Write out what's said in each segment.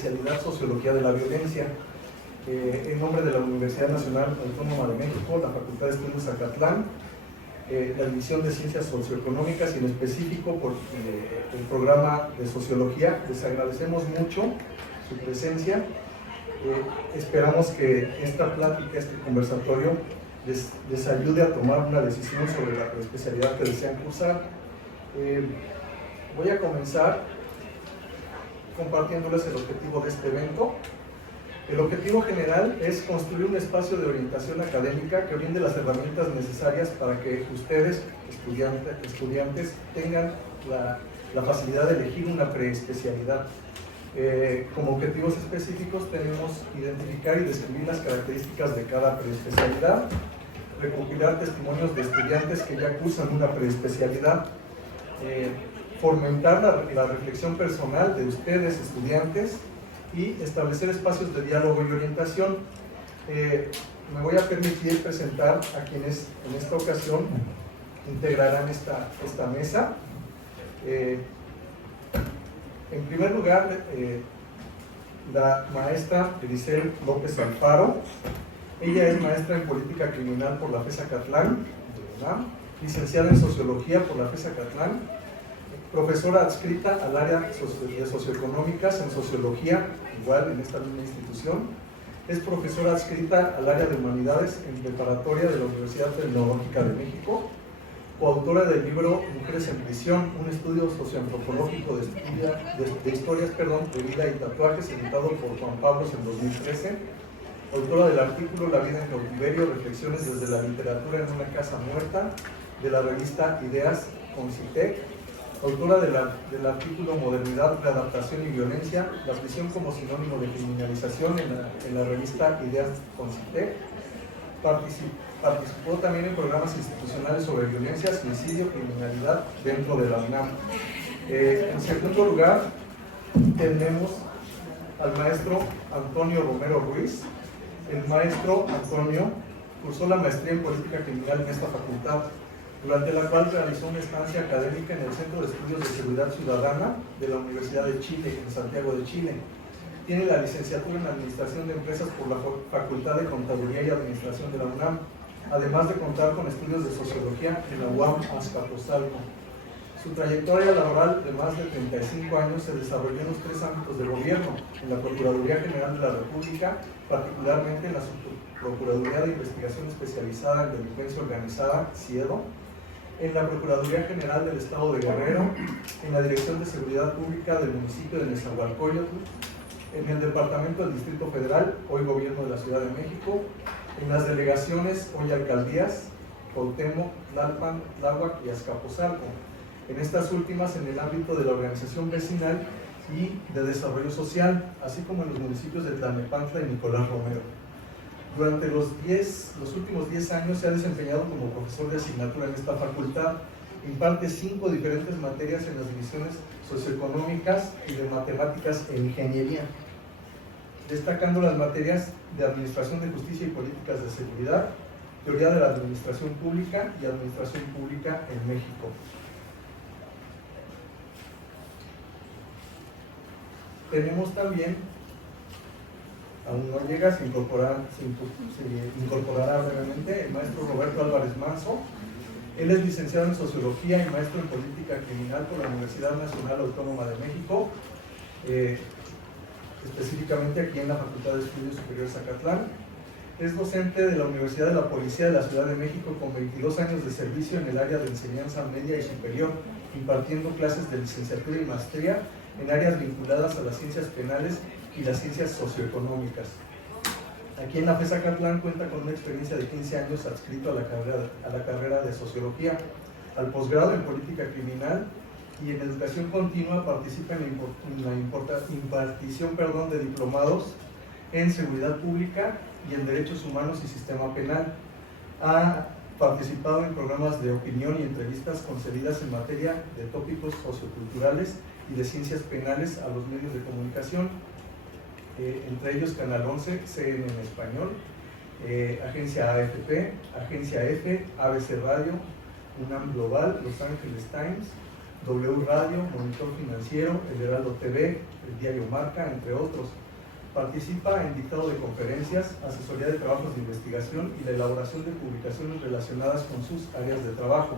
especialidad Sociología de la Violencia. En nombre de la Universidad Nacional Autónoma de México, la Facultad de Estudios Zacatlán, la División de Ciencias Socioeconómicas y en específico por el programa de Sociología, les agradecemos mucho su presencia. Esperamos que esta plática, este conversatorio, les ayude a tomar una decisión sobre la especialidad que desean cursar. Voy a comenzar compartiéndoles el objetivo de este evento. El objetivo general es construir un espacio de orientación académica que brinde las herramientas necesarias para que ustedes, estudiantes, tengan la facilidad de elegir una preespecialidad. Como objetivos específicos tenemos identificar y describir las características de cada preespecialidad, recopilar testimonios de estudiantes que ya cursan una preespecialidad, fomentar la reflexión personal de ustedes, estudiantes, y establecer espacios de diálogo y orientación. Me voy a permitir presentar a quienes en esta ocasión integrarán esta mesa. En primer lugar, la maestra Grisel López Alfaro. Ella es maestra en Política Criminal por la FES Zacatlán, licenciada en Sociología por la FES Zacatlán, profesora adscrita al área de Socioeconómicas en Sociología, igual en esta misma institución. Es profesora adscrita al área de Humanidades en Preparatoria de la Universidad Tecnológica de México, coautora del libro Mujeres en Prisión, un estudio socioantropológico de historias de vida y tatuajes, editado por Juan Pablos en 2013, autora del artículo La vida en cautiverio, reflexiones desde la literatura en una casa muerta, de la revista Ideas Concitec, autora del artículo Modernidad, Readaptación y Violencia, la prisión como sinónimo de criminalización en la revista Ideas Concitec. Participó también en programas institucionales sobre violencia, suicidio, criminalidad dentro de la UNAM. En segundo lugar, tenemos al maestro Antonio Romero Ruiz. El maestro Antonio cursó la maestría en Política Criminal en esta facultad, durante la cual realizó una estancia académica en el Centro de Estudios de Seguridad Ciudadana de la Universidad de Chile, en Santiago de Chile. Tiene la licenciatura en Administración de Empresas por la Facultad de Contaduría y Administración de la UNAM, además de contar con estudios de Sociología en la UAM Azcapotzalco. Su trayectoria laboral de más de 35 años se desarrolló en los 3 ámbitos del gobierno: en la Procuraduría General de la República, particularmente en la Subprocuraduría de Investigación Especializada en Delincuencia Organizada, CIEDO, en la Procuraduría General del Estado de Guerrero, en la Dirección de Seguridad Pública del municipio de Nezahualcóyotl, en el Departamento del Distrito Federal, hoy Gobierno de la Ciudad de México, en las delegaciones, hoy alcaldías, Cuauhtémoc, Tlalpan, Tláhuac y Azcapotzalco. En estas últimas en el ámbito de la organización vecinal y de desarrollo social, así como en los municipios de Tlalnepantla y Nicolás Romero. Durante los últimos 10 años se ha desempeñado como profesor de asignatura en esta facultad. Imparte 5 diferentes materias en las divisiones socioeconómicas y de matemáticas e ingeniería, destacando las materias de Administración de Justicia y Políticas de Seguridad, Teoría de la Administración Pública y Administración Pública en México. Tenemos también, aún no llega, se incorporará brevemente, el maestro Roberto Álvarez Manso. Él es licenciado en Sociología y maestro en Política Criminal por la Universidad Nacional Autónoma de México, específicamente aquí en la Facultad de Estudios Superiores Zacatlán. Es docente de la Universidad de la Policía de la Ciudad de México con 22 años de servicio en el área de enseñanza media y superior, impartiendo clases de licenciatura y maestría en áreas vinculadas a las ciencias penales y las ciencias socioeconómicas. Aquí en la FES Zacatlán cuenta con una experiencia de 15 años adscrito a la carrera de Sociología, al posgrado en Política Criminal, y en Educación Continua participa en la impartición de diplomados en Seguridad Pública y en Derechos Humanos y Sistema Penal. Ha participado en programas de opinión y entrevistas concedidas en materia de tópicos socioculturales y de ciencias penales a los medios de comunicación, entre ellos Canal 11, CNN en español, Agencia AFP, Agencia F, ABC Radio, UNAM Global, Los Angeles Times, W Radio, Monitor Financiero, El Heraldo TV, el Diario Marca, entre otros. Participa en dictado de conferencias, asesoría de trabajos de investigación y la elaboración de publicaciones relacionadas con sus áreas de trabajo.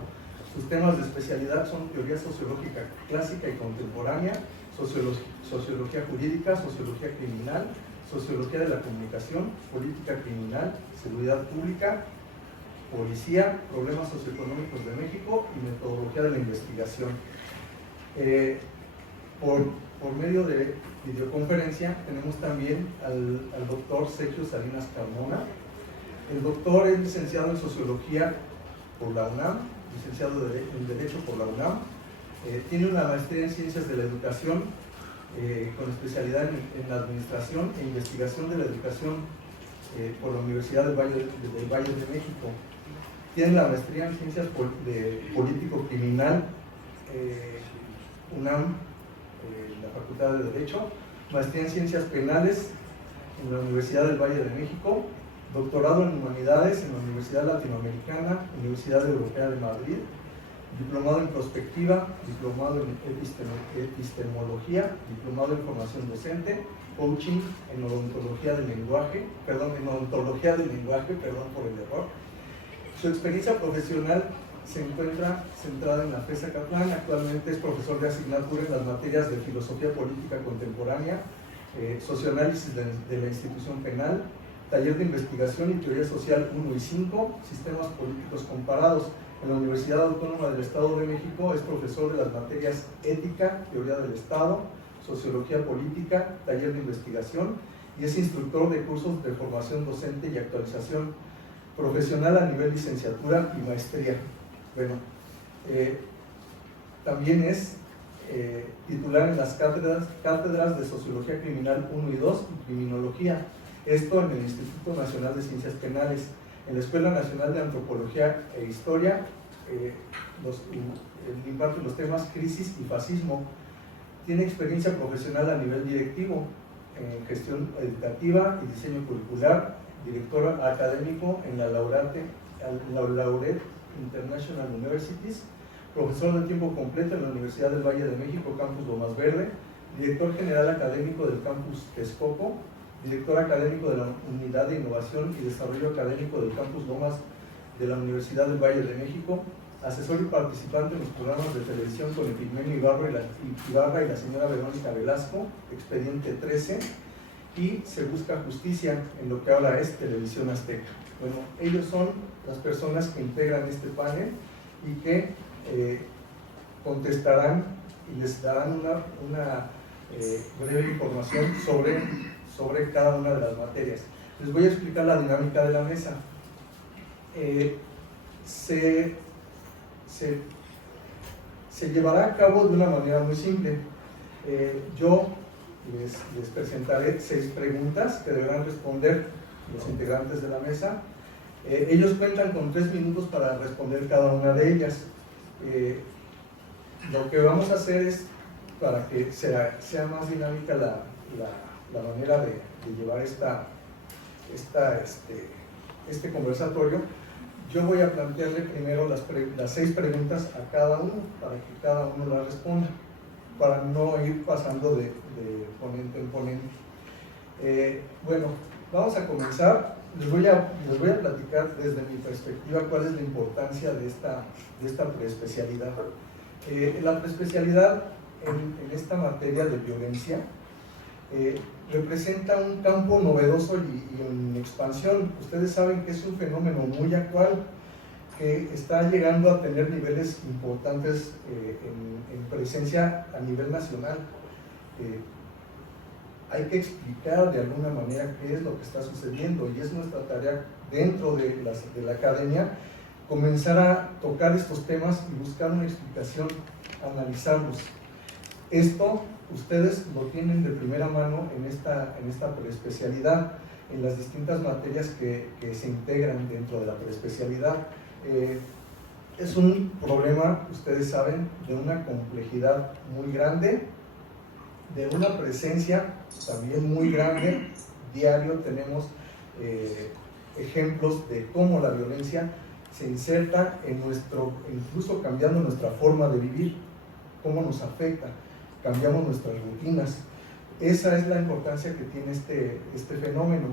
Sus temas de especialidad son teoría sociológica clásica y contemporánea, sociología jurídica, sociología criminal, sociología de la comunicación, política criminal, seguridad pública, policía, problemas socioeconómicos de México y metodología de la investigación. Por medio de videoconferencia tenemos también al doctor Sergio Salinas Carmona. El doctor es licenciado en Sociología por la UNAM, licenciado en Derecho por la UNAM, tiene una maestría en Ciencias de la Educación con especialidad en la Administración e Investigación de la Educación por la Universidad del Valle de México. Tiene la maestría en Ciencias Político Criminal, UNAM, la Facultad de Derecho, maestría en Ciencias Penales en la Universidad del Valle de México, doctorado en Humanidades en la Universidad Latinoamericana, Universidad Europea de Madrid, diplomado en Prospectiva, diplomado en Epistemología, diplomado en Formación Docente, coaching en Odontología del Lenguaje, perdón por el error. Su experiencia profesional se encuentra centrada en la FES Acatlán. Actualmente es profesor de asignatura en las materias de Filosofía Política Contemporánea, Socioanálisis de la Institución Penal, Taller de Investigación y Teoría Social 1 y 5, Sistemas Políticos Comparados. En la Universidad Autónoma del Estado de México es profesor de las materias Ética, Teoría del Estado, Sociología Política, Taller de Investigación, y es instructor de cursos de formación docente y actualización profesional a nivel licenciatura y maestría. Bueno, también es titular en las cátedras de Sociología Criminal 1 y 2 y Criminología, esto en el Instituto Nacional de Ciencias Penales. En la Escuela Nacional de Antropología e Historia imparte los temas crisis y fascismo. Tiene experiencia profesional a nivel directivo en gestión educativa y diseño curricular, director académico en la Laureate International Universities, profesor de tiempo completo en la Universidad del Valle de México, Campus Lomas Verde, director general académico del Campus Texcoco, director académico de la Unidad de Innovación y Desarrollo Académico del Campus Lomas de la Universidad del Valle de México, asesor y participante en los programas de televisión con Epigmenio Ibarra y la señora Verónica Velasco, Expediente 13, y Se Busca Justicia, en lo que ahora es Televisión Azteca. Bueno, ellos son las personas que integran este panel y que contestarán y les darán una breve información sobre cada una de las materias. Les voy a explicar la dinámica de la mesa. Se llevará a cabo de una manera muy simple. Yo les presentaré 6 preguntas que deberán responder los integrantes de la mesa. Ellos cuentan con 3 minutos para responder cada una de ellas. Lo que vamos a hacer es, para que sea más dinámica la manera de llevar este conversatorio, yo voy a plantearle primero las 6 preguntas a cada uno para que cada uno las responda, para no ir pasando de ponente en ponente. Bueno, vamos a comenzar. Les voy a platicar desde mi perspectiva cuál es la importancia de esta preespecialidad. La preespecialidad en esta materia de violencia representa un campo novedoso y en expansión. Ustedes saben que es un fenómeno muy actual que está llegando a tener niveles importantes en presencia a nivel nacional. Hay que explicar de alguna manera qué es lo que está sucediendo, y es nuestra tarea dentro de la academia comenzar a tocar estos temas y buscar una explicación, analizarlos. Esto ustedes lo tienen de primera mano en esta preespecialidad, en las distintas materias que se integran dentro de la preespecialidad. Es un problema, ustedes saben, de una complejidad muy grande, de una presencia también muy grande. Diario tenemos ejemplos de cómo la violencia se inserta en incluso cambiando nuestra forma de vivir. cómo nos afecta, cambiamos nuestras rutinas. Esa es la importancia que tiene este fenómeno,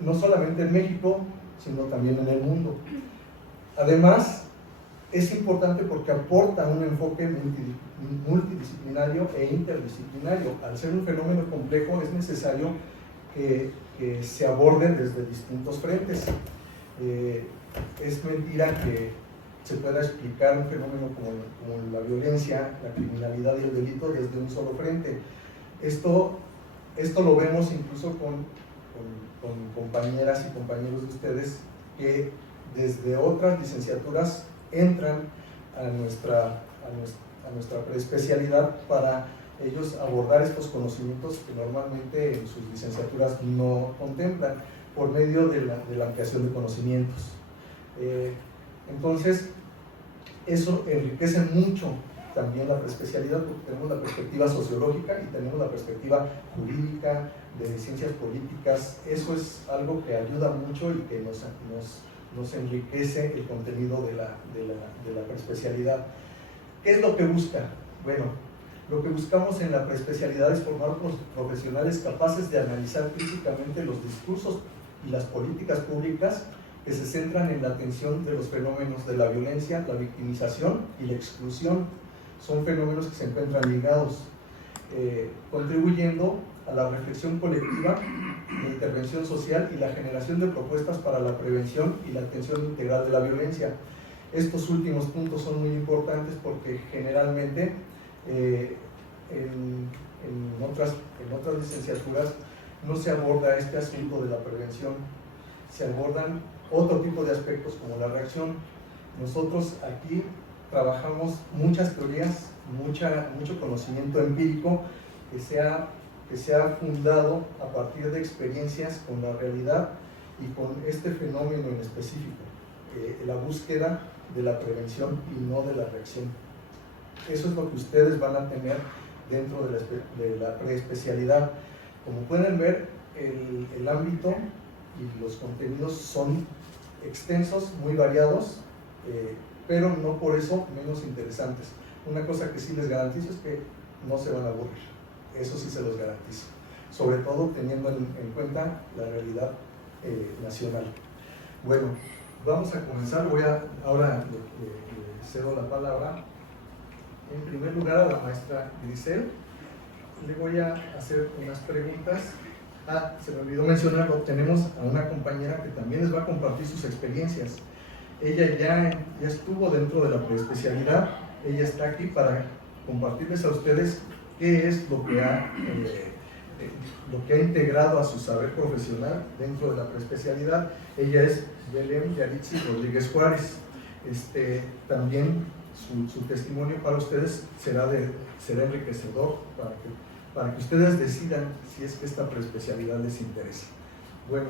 no solamente en México, sino también en el mundo. Además, es importante porque aporta un enfoque multidisciplinario e interdisciplinario. Al ser un fenómeno complejo, es necesario que se aborde desde distintos frentes. Es mentira que se pueda explicar un fenómeno como la violencia, la criminalidad y el delito desde un solo frente. Esto lo vemos incluso con compañeras y compañeros de ustedes que desde otras licenciaturas entran a nuestra preespecialidad para ellos abordar estos conocimientos que normalmente en sus licenciaturas no contemplan por medio de la ampliación de conocimientos. Entonces, eso enriquece mucho también la preespecialidad, porque tenemos la perspectiva sociológica y tenemos la perspectiva jurídica, de ciencias políticas. Eso es algo que ayuda mucho y que nos enriquece el contenido de la preespecialidad. ¿Qué es lo que busca? Bueno, lo que buscamos en la preespecialidad es formar profesionales capaces de analizar críticamente los discursos y las políticas públicas que se centran en la atención de los fenómenos de la violencia, la victimización y la exclusión. Son fenómenos que se encuentran ligados, contribuyendo a la reflexión colectiva, la intervención social y la generación de propuestas para la prevención y la atención integral de la violencia. Estos últimos puntos son muy importantes porque generalmente en otras licenciaturas no se aborda este asunto de la prevención, se abordan otro tipo de aspectos como la reacción. Nosotros aquí trabajamos muchas teorías, mucho conocimiento empírico que se ha fundado a partir de experiencias con la realidad y con este fenómeno en específico, la búsqueda de la prevención y no de la reacción. Eso es lo que ustedes van a tener dentro de la preespecialidad. Como pueden ver, el ámbito y los contenidos son extensos, muy variados, pero no por eso menos interesantes. Una cosa que sí les garantizo es que no se van a aburrir, eso sí se los garantizo, sobre todo teniendo en cuenta la realidad nacional. Bueno, vamos a comenzar. Ahora le cedo la palabra en primer lugar a la maestra Grisel. Le voy a hacer unas preguntas. Se me olvidó mencionarlo, tenemos a una compañera que también les va a compartir sus experiencias. Ella ya estuvo dentro de la preespecialidad, ella está aquí para compartirles a ustedes qué es lo que ha integrado a su saber profesional dentro de la preespecialidad. Ella es Belén Yaritzi Rodríguez Juárez. También su testimonio para ustedes será enriquecedor para que ustedes decidan si es que esta preespecialidad les interesa. Bueno,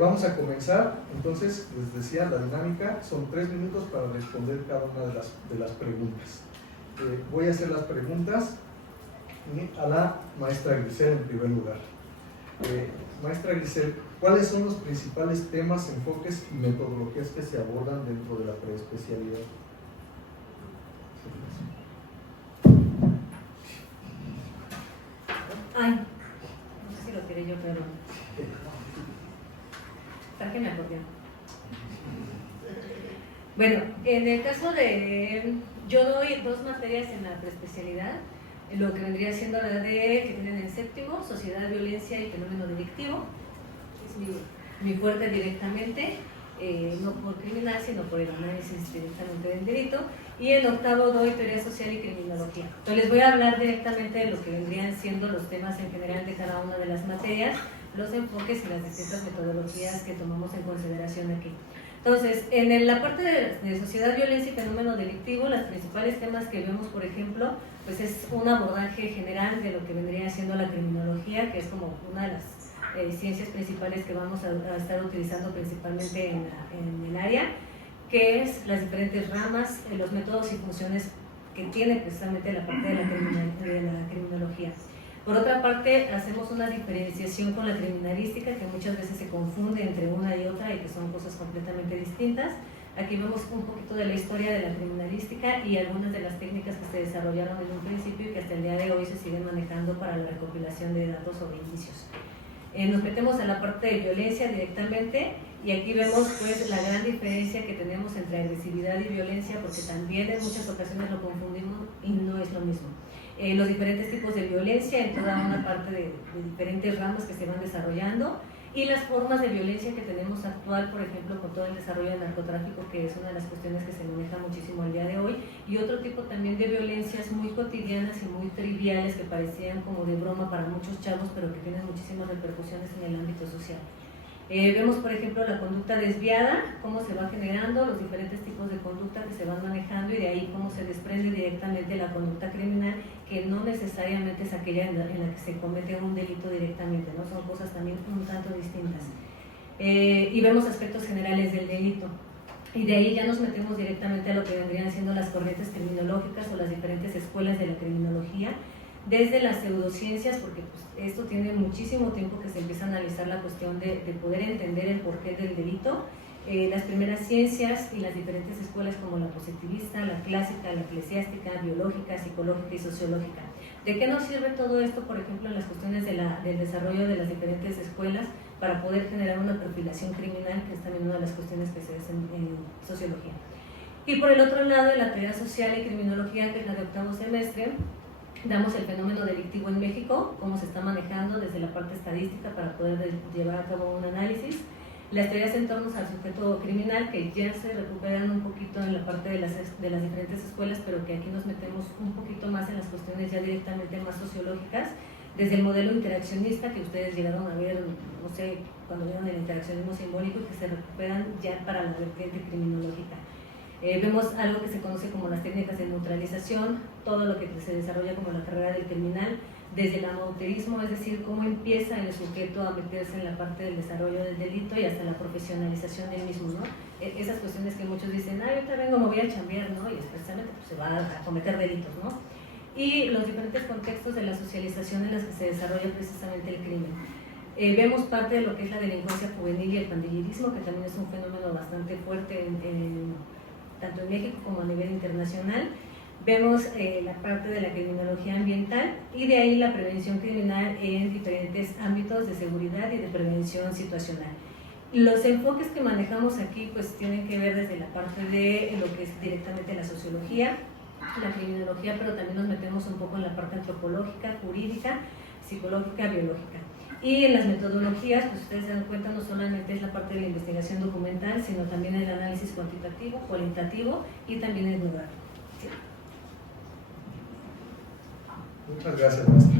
vamos a comenzar. Entonces, les decía, la dinámica son 3 minutos para responder cada una de las preguntas. Voy a hacer las preguntas a la maestra Grisel en primer lugar. Maestra Grisel, ¿cuáles son los principales temas, enfoques y metodologías que se abordan dentro de la preespecialidad? Ay, no sé si lo tiré yo, pero traje mi acordeón. Bueno, en el caso yo doy 2 materias en la preespecialidad, lo que vendría siendo la que tienen en séptimo, sociedad, violencia y fenómeno delictivo. Es mi fuerte directamente, no por criminal, sino por el análisis directamente del delito. Y en octavo doy teoría social y criminología. Entonces les voy a hablar directamente de lo que vendrían siendo los temas en general de cada una de las materias, los enfoques y las distintas metodologías que tomamos en consideración aquí. Entonces, en la parte de sociedad, violencia y fenómeno delictivo, los principales temas que vemos, por ejemplo, pues es un abordaje general de lo que vendría siendo la criminología, que es como una de las ciencias principales que vamos a estar utilizando principalmente en el área, que es las diferentes ramas, los métodos y funciones que tiene precisamente la parte de la criminología. Por otra parte, hacemos una diferenciación con la criminalística, que muchas veces se confunde entre una y otra y que son cosas completamente distintas. Aquí vemos un poquito de la historia de la criminalística y algunas de las técnicas que se desarrollaron en un principio y que hasta el día de hoy se siguen manejando para la recopilación de datos sobre indicios. Nos metemos a la parte de violencia directamente y aquí vemos pues la gran diferencia que tenemos entre agresividad y violencia, porque también en muchas ocasiones lo confundimos y no es lo mismo. Los diferentes tipos de violencia en toda una parte de diferentes ramas que se van desarrollando, y las formas de violencia que tenemos actual, por ejemplo, con todo el desarrollo del narcotráfico, que es una de las cuestiones que se maneja muchísimo el día de hoy, y otro tipo también de violencias muy cotidianas y muy triviales que parecían como de broma para muchos chavos, pero que tienen muchísimas repercusiones en el ámbito social. Vemos, por ejemplo, la conducta desviada, cómo se va generando, los diferentes tipos de conducta que se van manejando, y de ahí cómo se desprende directamente la conducta criminal, que no necesariamente es aquella en la que se comete un delito directamente, ¿no? Son cosas también un tanto distintas. Y vemos aspectos generales del delito. Y de ahí ya nos metemos directamente a lo que vendrían siendo las corrientes criminológicas o las diferentes escuelas de la criminología, desde las pseudociencias, porque pues, esto tiene muchísimo tiempo que se empieza a analizar la cuestión de poder entender el porqué del delito, las primeras ciencias y las diferentes escuelas como la positivista, la clásica, la eclesiástica, biológica, psicológica y sociológica. ¿De qué nos sirve todo esto, por ejemplo, en las cuestiones del desarrollo de las diferentes escuelas para poder generar una perfilación criminal, que es también una de las cuestiones que se hacen en sociología? Y por el otro lado, en la teoría social y criminología, que es la de octavo semestre, damos el fenómeno delictivo en México, cómo se está manejando desde la parte estadística para poder llevar a cabo un análisis. Las teorías en torno al sujeto criminal, que ya se recuperan un poquito en la parte de las diferentes escuelas, pero que aquí nos metemos un poquito más en las cuestiones ya directamente más sociológicas, desde el modelo interaccionista, que ustedes llegaron a ver, no sé, cuando vieron el interaccionismo simbólico, que se recuperan ya para la vertiente criminológica. Vemos algo que se conoce como las técnicas de neutralización, todo lo que se desarrolla como la carrera del criminal, desde el amauterismo, es decir, cómo empieza el sujeto a meterse en la parte del desarrollo del delito, y hasta la profesionalización del mismo, ¿no? Esas cuestiones que muchos dicen, ahorita vengo, me voy a chambear, ¿no? Y especialmente pues, se va a cometer delitos, ¿no? Y los diferentes contextos de la socialización en las que se desarrolla precisamente el crimen. Vemos parte de lo que es la delincuencia juvenil y el pandillerismo, que también es un fenómeno bastante fuerte tanto en México como a nivel internacional. Vemos la parte de la criminología ambiental, y de ahí la prevención criminal en diferentes ámbitos de seguridad y de prevención situacional. Los enfoques que manejamos aquí pues tienen que ver desde la parte de lo que es directamente la sociología, la criminología, pero también nos metemos un poco en la parte antropológica, jurídica, psicológica, biológica. Y en las metodologías, pues ustedes se dan cuenta, no solamente es la parte de la investigación documental, sino también el análisis cuantitativo, cualitativo y también el etnográfico. ¿Sí? Muchas gracias, maestra.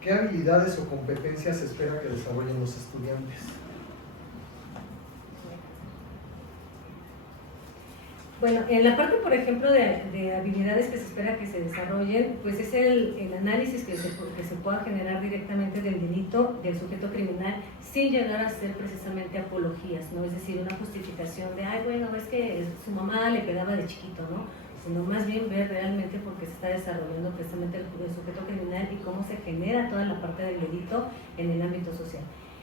¿Qué habilidades o competencias se espera que desarrollen los estudiantes? Bueno, en la parte, por ejemplo, de habilidades que se espera que se desarrollen, pues es el análisis que se pueda generar directamente del delito, del sujeto criminal, sin llegar a ser precisamente apologías, ¿no? Es decir, una justificación de, ay, bueno, es que su mamá le pegaba de chiquito, ¿no? Sino más bien ver realmente por qué se está desarrollando precisamente el sujeto criminal y cómo se genera toda la parte del delito en el ámbito social.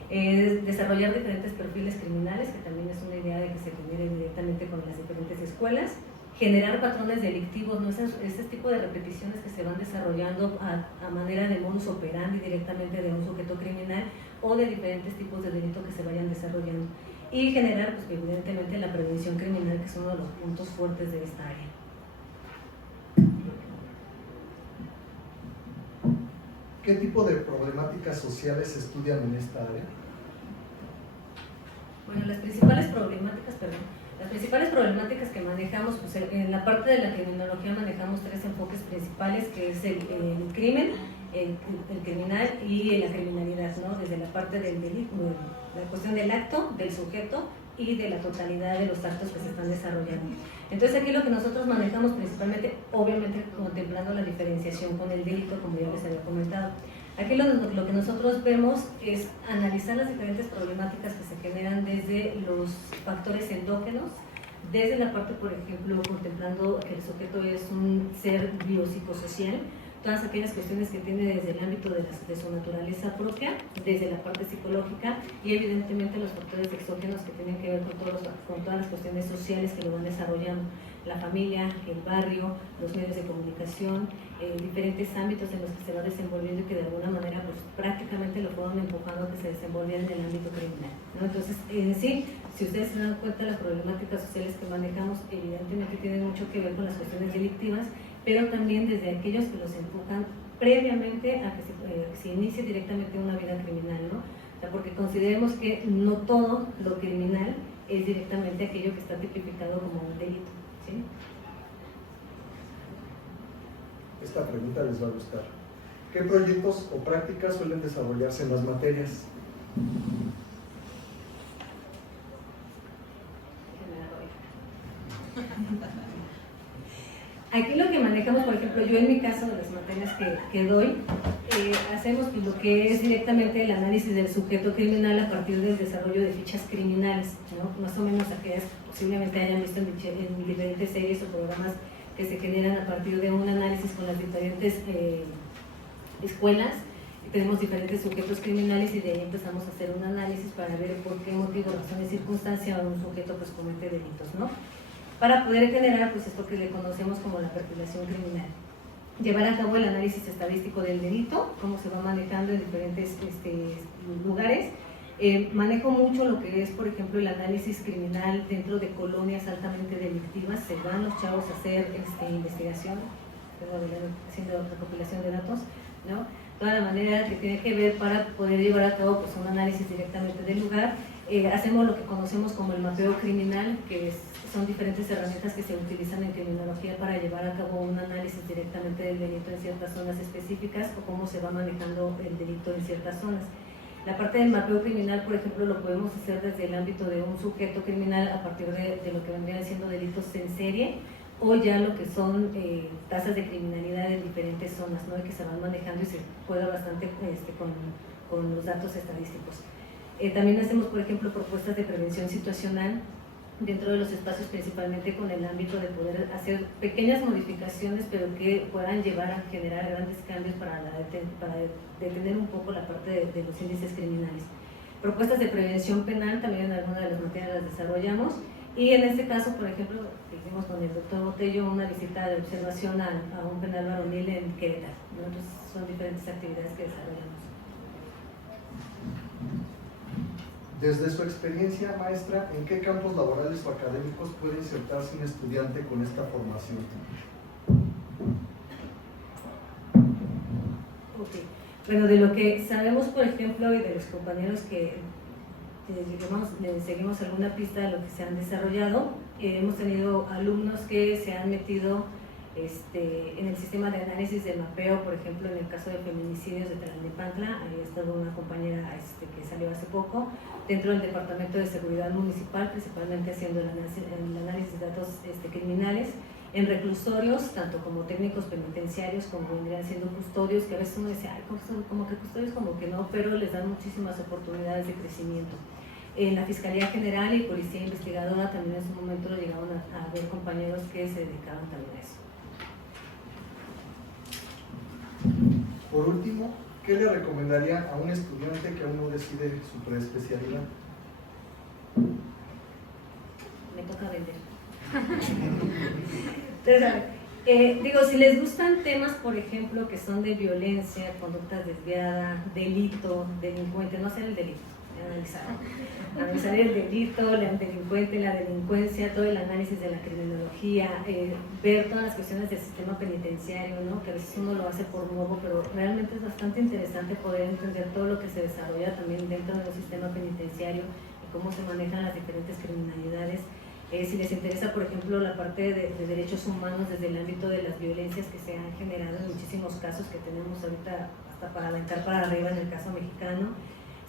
Desarrollar diferentes perfiles criminales, que también es una idea de que se genere directamente con las diferentes escuelas, generar patrones delictivos, ¿no? Ese tipo de repeticiones que se van desarrollando a manera de modus operandi directamente de un sujeto criminal o de diferentes tipos de delito que se vayan desarrollando, y generar pues, evidentemente la prevención criminal, que es uno de los puntos fuertes de esta área. ¿Qué tipo de problemáticas sociales se estudian en esta área? Bueno, las principales problemáticas que manejamos, pues en la parte de la criminología manejamos tres enfoques principales, que es el crimen, el criminal y la criminalidad, ¿no? Desde la parte del delito, la cuestión del acto, del sujeto y de la totalidad de los actos que se están desarrollando. Entonces aquí lo que nosotros manejamos principalmente, obviamente contemplando la diferenciación con el delito, como ya les había comentado. Aquí lo que nosotros vemos es analizar las diferentes problemáticas que se generan desde los factores endógenos, desde la parte, por ejemplo, contemplando que el sujeto es un ser biopsicosocial, todas aquellas cuestiones que tiene desde el ámbito de su naturaleza propia, desde la parte psicológica y evidentemente los factores exógenos que tienen que ver con todas las cuestiones sociales que lo van desarrollando, la familia, el barrio, los medios de comunicación, diferentes ámbitos en los que se va desenvolviendo y que de alguna manera pues, prácticamente lo fueron empujando a que se desenvolviera en el ámbito criminal, ¿no? Entonces, en sí, si ustedes se dan cuenta, las problemáticas sociales que manejamos evidentemente tienen mucho que ver con las cuestiones delictivas, pero también desde aquellos que los empujan previamente a que se inicie directamente una vida criminal, ¿no? O sea, porque consideremos que no todo lo criminal es directamente aquello que está tipificado como un delito, ¿sí? Esta pregunta les va a gustar. ¿Qué proyectos o prácticas suelen desarrollarse en las materias? Aquí lo que manejamos, por ejemplo, yo en mi caso de las materias que doy, hacemos lo que es directamente el análisis del sujeto criminal a partir del desarrollo de fichas criminales, ¿no? Más o menos aquellas que posiblemente hayan visto en diferentes series o programas que se generan a partir de un análisis con las diferentes escuelas. Tenemos diferentes sujetos criminales y de ahí empezamos a hacer un análisis para ver por qué motivo, razón y circunstancia un sujeto pues comete delitos, ¿no? Para poder generar pues esto que le conocemos como la perfilación criminal. Llevar a cabo el análisis estadístico del delito, cómo se va manejando en diferentes lugares. Manejo mucho lo que es, por ejemplo, el análisis criminal dentro de colonias altamente delictivas. Se van los chavos a hacer investigación, haciendo recopilación de datos, ¿no? Toda la manera que tiene que ver para poder llevar a cabo pues, un análisis directamente del lugar. Hacemos lo que conocemos como el mapeo criminal, que son diferentes herramientas que se utilizan en criminología para llevar a cabo un análisis directamente del delito en ciertas zonas específicas o cómo se va manejando el delito en ciertas zonas. La parte del mapeo criminal, por ejemplo, lo podemos hacer desde el ámbito de un sujeto criminal a partir de lo que vendrían siendo delitos en serie o ya lo que son tasas de criminalidad en diferentes zonas, ¿no? Que se van manejando y se juega bastante con los datos estadísticos. También hacemos, por ejemplo, propuestas de prevención situacional dentro de los espacios, principalmente con el ámbito de poder hacer pequeñas modificaciones, pero que puedan llevar a generar grandes cambios para detener un poco la parte de los índices criminales. Propuestas de prevención penal, también en alguna de las materias las desarrollamos, y en este caso, por ejemplo, hicimos con el doctor Botello una visita de observación a un penal varonil en Querétaro, ¿no? Entonces son diferentes actividades que desarrollamos. Desde su experiencia, maestra, ¿en qué campos laborales o académicos puede insertarse un estudiante con esta formación? Okay. Bueno, de lo que sabemos, por ejemplo, y de los compañeros que seguimos alguna pista de lo que se han desarrollado, hemos tenido alumnos que se han metido en el sistema de análisis de mapeo, por ejemplo, en el caso de feminicidios de Tlalnepantla, ahí ha estado una compañera que salió hace poco, dentro del Departamento de Seguridad Municipal, principalmente haciendo el análisis de datos criminales, en reclusorios, tanto como técnicos penitenciarios, como vendrían siendo custodios, que a veces uno dice, ay, como que custodios, como que no, pero les dan muchísimas oportunidades de crecimiento. En la Fiscalía General y Policía Investigadora también en su momento lo llegaron a ver compañeros que se dedicaban también a eso. Por último, ¿qué le recomendaría a un estudiante que aún no decide su preespecialidad? Me toca vender. Entonces, si les gustan temas, por ejemplo, que son de violencia, conducta desviada, delito, delincuente, no hacer el delito, analizar el delito, el delincuente, la delincuencia, todo el análisis de la criminología, ver todas las cuestiones del sistema penitenciario, ¿no? Que a veces uno lo hace por morbo, pero realmente es bastante interesante poder entender todo lo que se desarrolla también dentro del sistema penitenciario y cómo se manejan las diferentes criminalidades. Si les interesa, por ejemplo, la parte de derechos humanos desde el ámbito de las violencias que se han generado en muchísimos casos que tenemos ahorita hasta para aventar para arriba en el caso mexicano.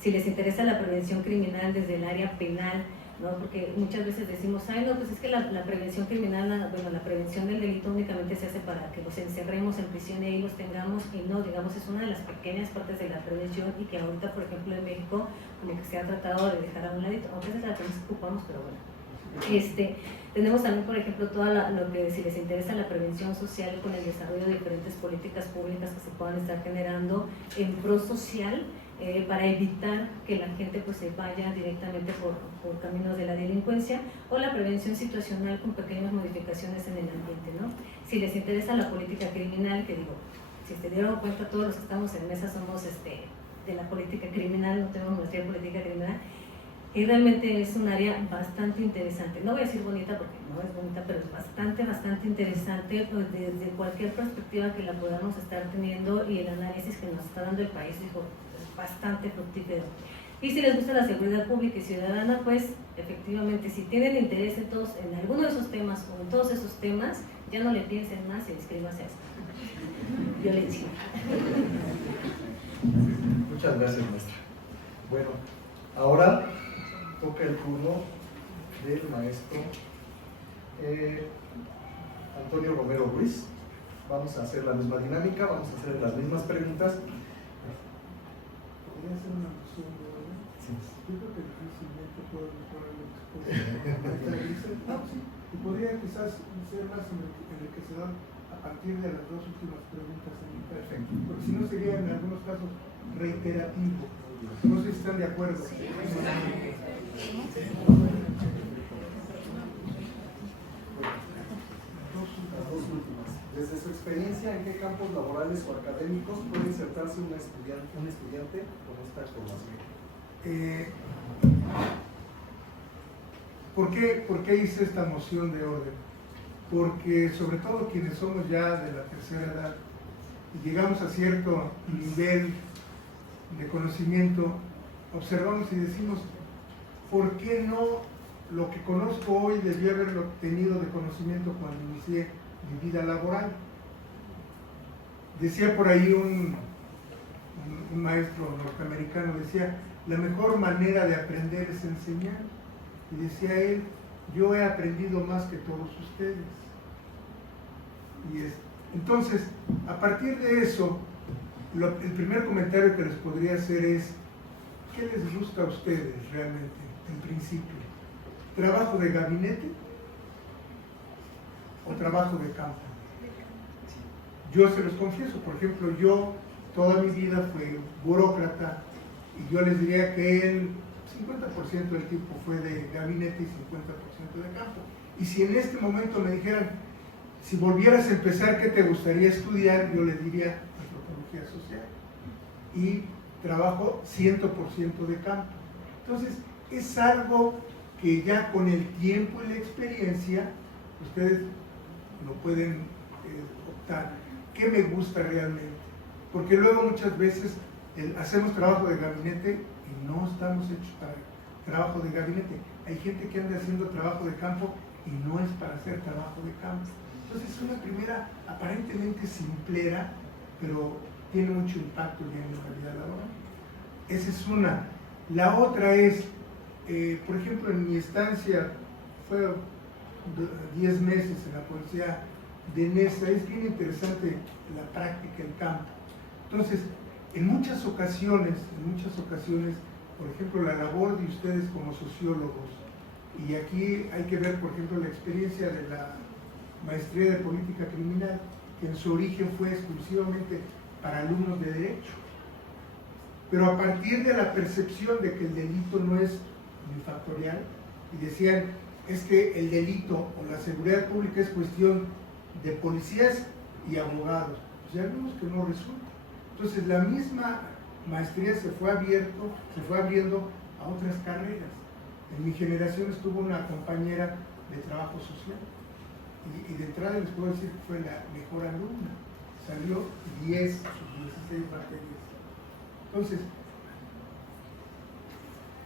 Si les interesa la prevención criminal desde el área penal, ¿no? Porque muchas veces decimos, ay no, pues es que la prevención criminal, bueno, la prevención del delito únicamente se hace para que los encerremos en prisión y ahí los tengamos, y no, digamos, es una de las pequeñas partes de la prevención y que ahorita, por ejemplo, en México, como que se ha tratado de dejar a un ladito, aunque esa es la que nos ocupamos, pero bueno. Tenemos también, por ejemplo, lo que, si les interesa, la prevención social con el desarrollo de diferentes políticas públicas que se puedan estar generando en pro social, para evitar que la gente pues se vaya directamente por caminos de la delincuencia, o la prevención situacional con pequeñas modificaciones en el ambiente, ¿no? Si les interesa la política criminal, que digo, si se dieron cuenta, todos los que estamos en mesa somos de la política criminal, no tenemos maestría en política criminal, y realmente es un área bastante interesante. No voy a decir bonita porque no es bonita, pero es bastante interesante, pues, desde cualquier perspectiva que la podamos estar teniendo, y el análisis que nos está dando el país, dijo, es bastante fructífero. Y si les gusta la seguridad pública y ciudadana, pues efectivamente, si tienen interés en alguno de esos temas o en todos esos temas, ya no le piensen más y inscríbanse a esto. Violencia. Muchas gracias, maestra. Bueno, ahora toca el turno del maestro Antonio Romero Ruiz. Vamos a hacer la misma dinámica, vamos a hacer las mismas preguntas. ¿Podría hacer una moción de orden? Sí. Yo creo que difícilmente puedo mejorar lo que se puede. No, sí, y podría quizás ser más enriquecedor a partir de las dos últimas preguntas en mi caso. Perfecto. Porque si no sería en algunos casos reiterativo. No sé si están de acuerdo. Sí. Las dos últimas. Desde su experiencia, ¿en qué campos laborales o académicos puede insertarse un estudiante con esta formación? ¿Por qué hice esta moción de orden? Porque sobre todo quienes somos ya de la tercera edad y llegamos a cierto nivel de conocimiento, observamos y decimos, ¿por qué no lo que conozco hoy debí haberlo tenido de conocimiento cuando inicié mi vida laboral? Decía por ahí un maestro norteamericano, decía, la mejor manera de aprender es enseñar. Y decía él, yo he aprendido más que todos ustedes. Entonces, a partir de eso, el primer comentario que les podría hacer es, ¿qué les gusta a ustedes realmente, en principio? ¿Trabajo de gabinete o trabajo de campo? Yo se los confieso, por ejemplo, yo toda mi vida fui burócrata y yo les diría que el 50% del tiempo fue de gabinete y 50% de campo. Y si en este momento me dijeran, si volvieras a empezar, ¿qué te gustaría estudiar? Yo les diría antropología social. Y trabajo 100% de campo. Entonces, es algo que ya con el tiempo y la experiencia, ustedes lo pueden optar. ¿Qué me gusta realmente? Porque luego muchas veces hacemos trabajo de gabinete y no estamos hechos para trabajo de gabinete. Hay gente que anda haciendo trabajo de campo y no es para hacer trabajo de campo. Entonces es una primera aparentemente simplera, pero tiene mucho impacto ya en la calidad laboral. Esa es una. La otra es, por ejemplo, en mi estancia, fue 10 meses en la policía de Nesa, es bien interesante la práctica en campo. Entonces, en muchas ocasiones, por ejemplo, la labor de ustedes como sociólogos, y aquí hay que ver, por ejemplo, la experiencia de la maestría de política criminal, que en su origen fue exclusivamente para alumnos de derecho. Pero a partir de la percepción de que el delito no es unifactorial, y decían, es que el delito o la seguridad pública es cuestión de policías y abogados, pues ya vimos que no resulta. Entonces la misma maestría se fue abriendo a otras carreras. En mi generación estuvo una compañera de trabajo social y de entrada les puedo decir que fue la mejor alumna, salió 10 sus 16 materias. Entonces,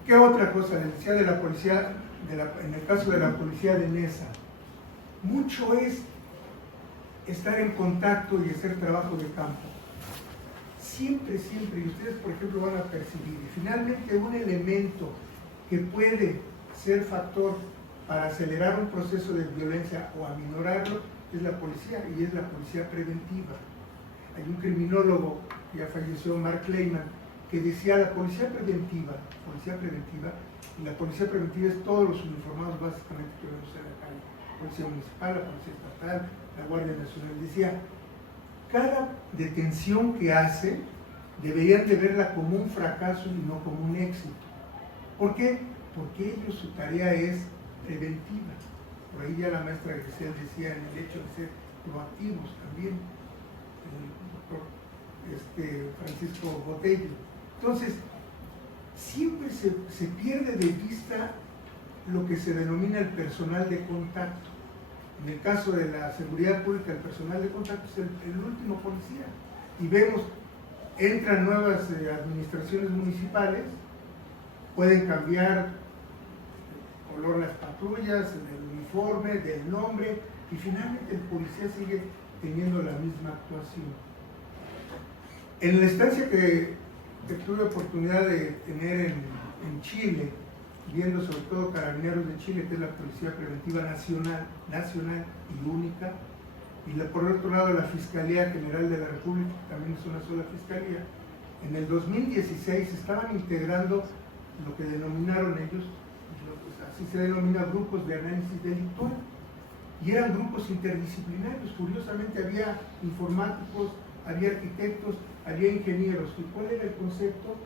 ¿qué otra cosa? Les decía de la policía, en el caso de la policía de Nesa, mucho es estar en contacto y hacer trabajo de campo. Siempre, y ustedes por ejemplo van a percibir, y finalmente un elemento que puede ser factor para acelerar un proceso de violencia o aminorarlo es la policía, y es la policía preventiva. Hay un criminólogo, ya falleció, Mark Lehman, que decía la policía preventiva, y la policía preventiva es todos los uniformados básicamente que vemos en la calle, policía municipal, la policía estatal, la Guardia Nacional, decía, cada detención que hace deberían de verla como un fracaso y no como un éxito. ¿Por qué? Porque ellos su tarea es preventiva. Por ahí ya la maestra Grisel decía en el hecho de ser proactivos también, el doctor Francisco Botello. Entonces, siempre se pierde de vista lo que se denomina el personal de contacto. En el caso de la seguridad pública, el personal de contacto es el último policía. Y vemos, entran nuevas administraciones municipales, pueden cambiar el color las patrullas, el uniforme, del nombre, y finalmente el policía sigue teniendo la misma actuación. En la estancia que tuve oportunidad de tener en Chile, viendo sobre todo Carabineros de Chile, que es la Policía Preventiva nacional y única, y por otro lado la Fiscalía General de la República, que también es una sola fiscalía, en el 2016 estaban integrando lo que denominaron ellos, así se denomina, grupos de análisis delictual, y eran grupos interdisciplinarios. Curiosamente había informáticos, había arquitectos, había ingenieros. ¿Y cuál era el concepto?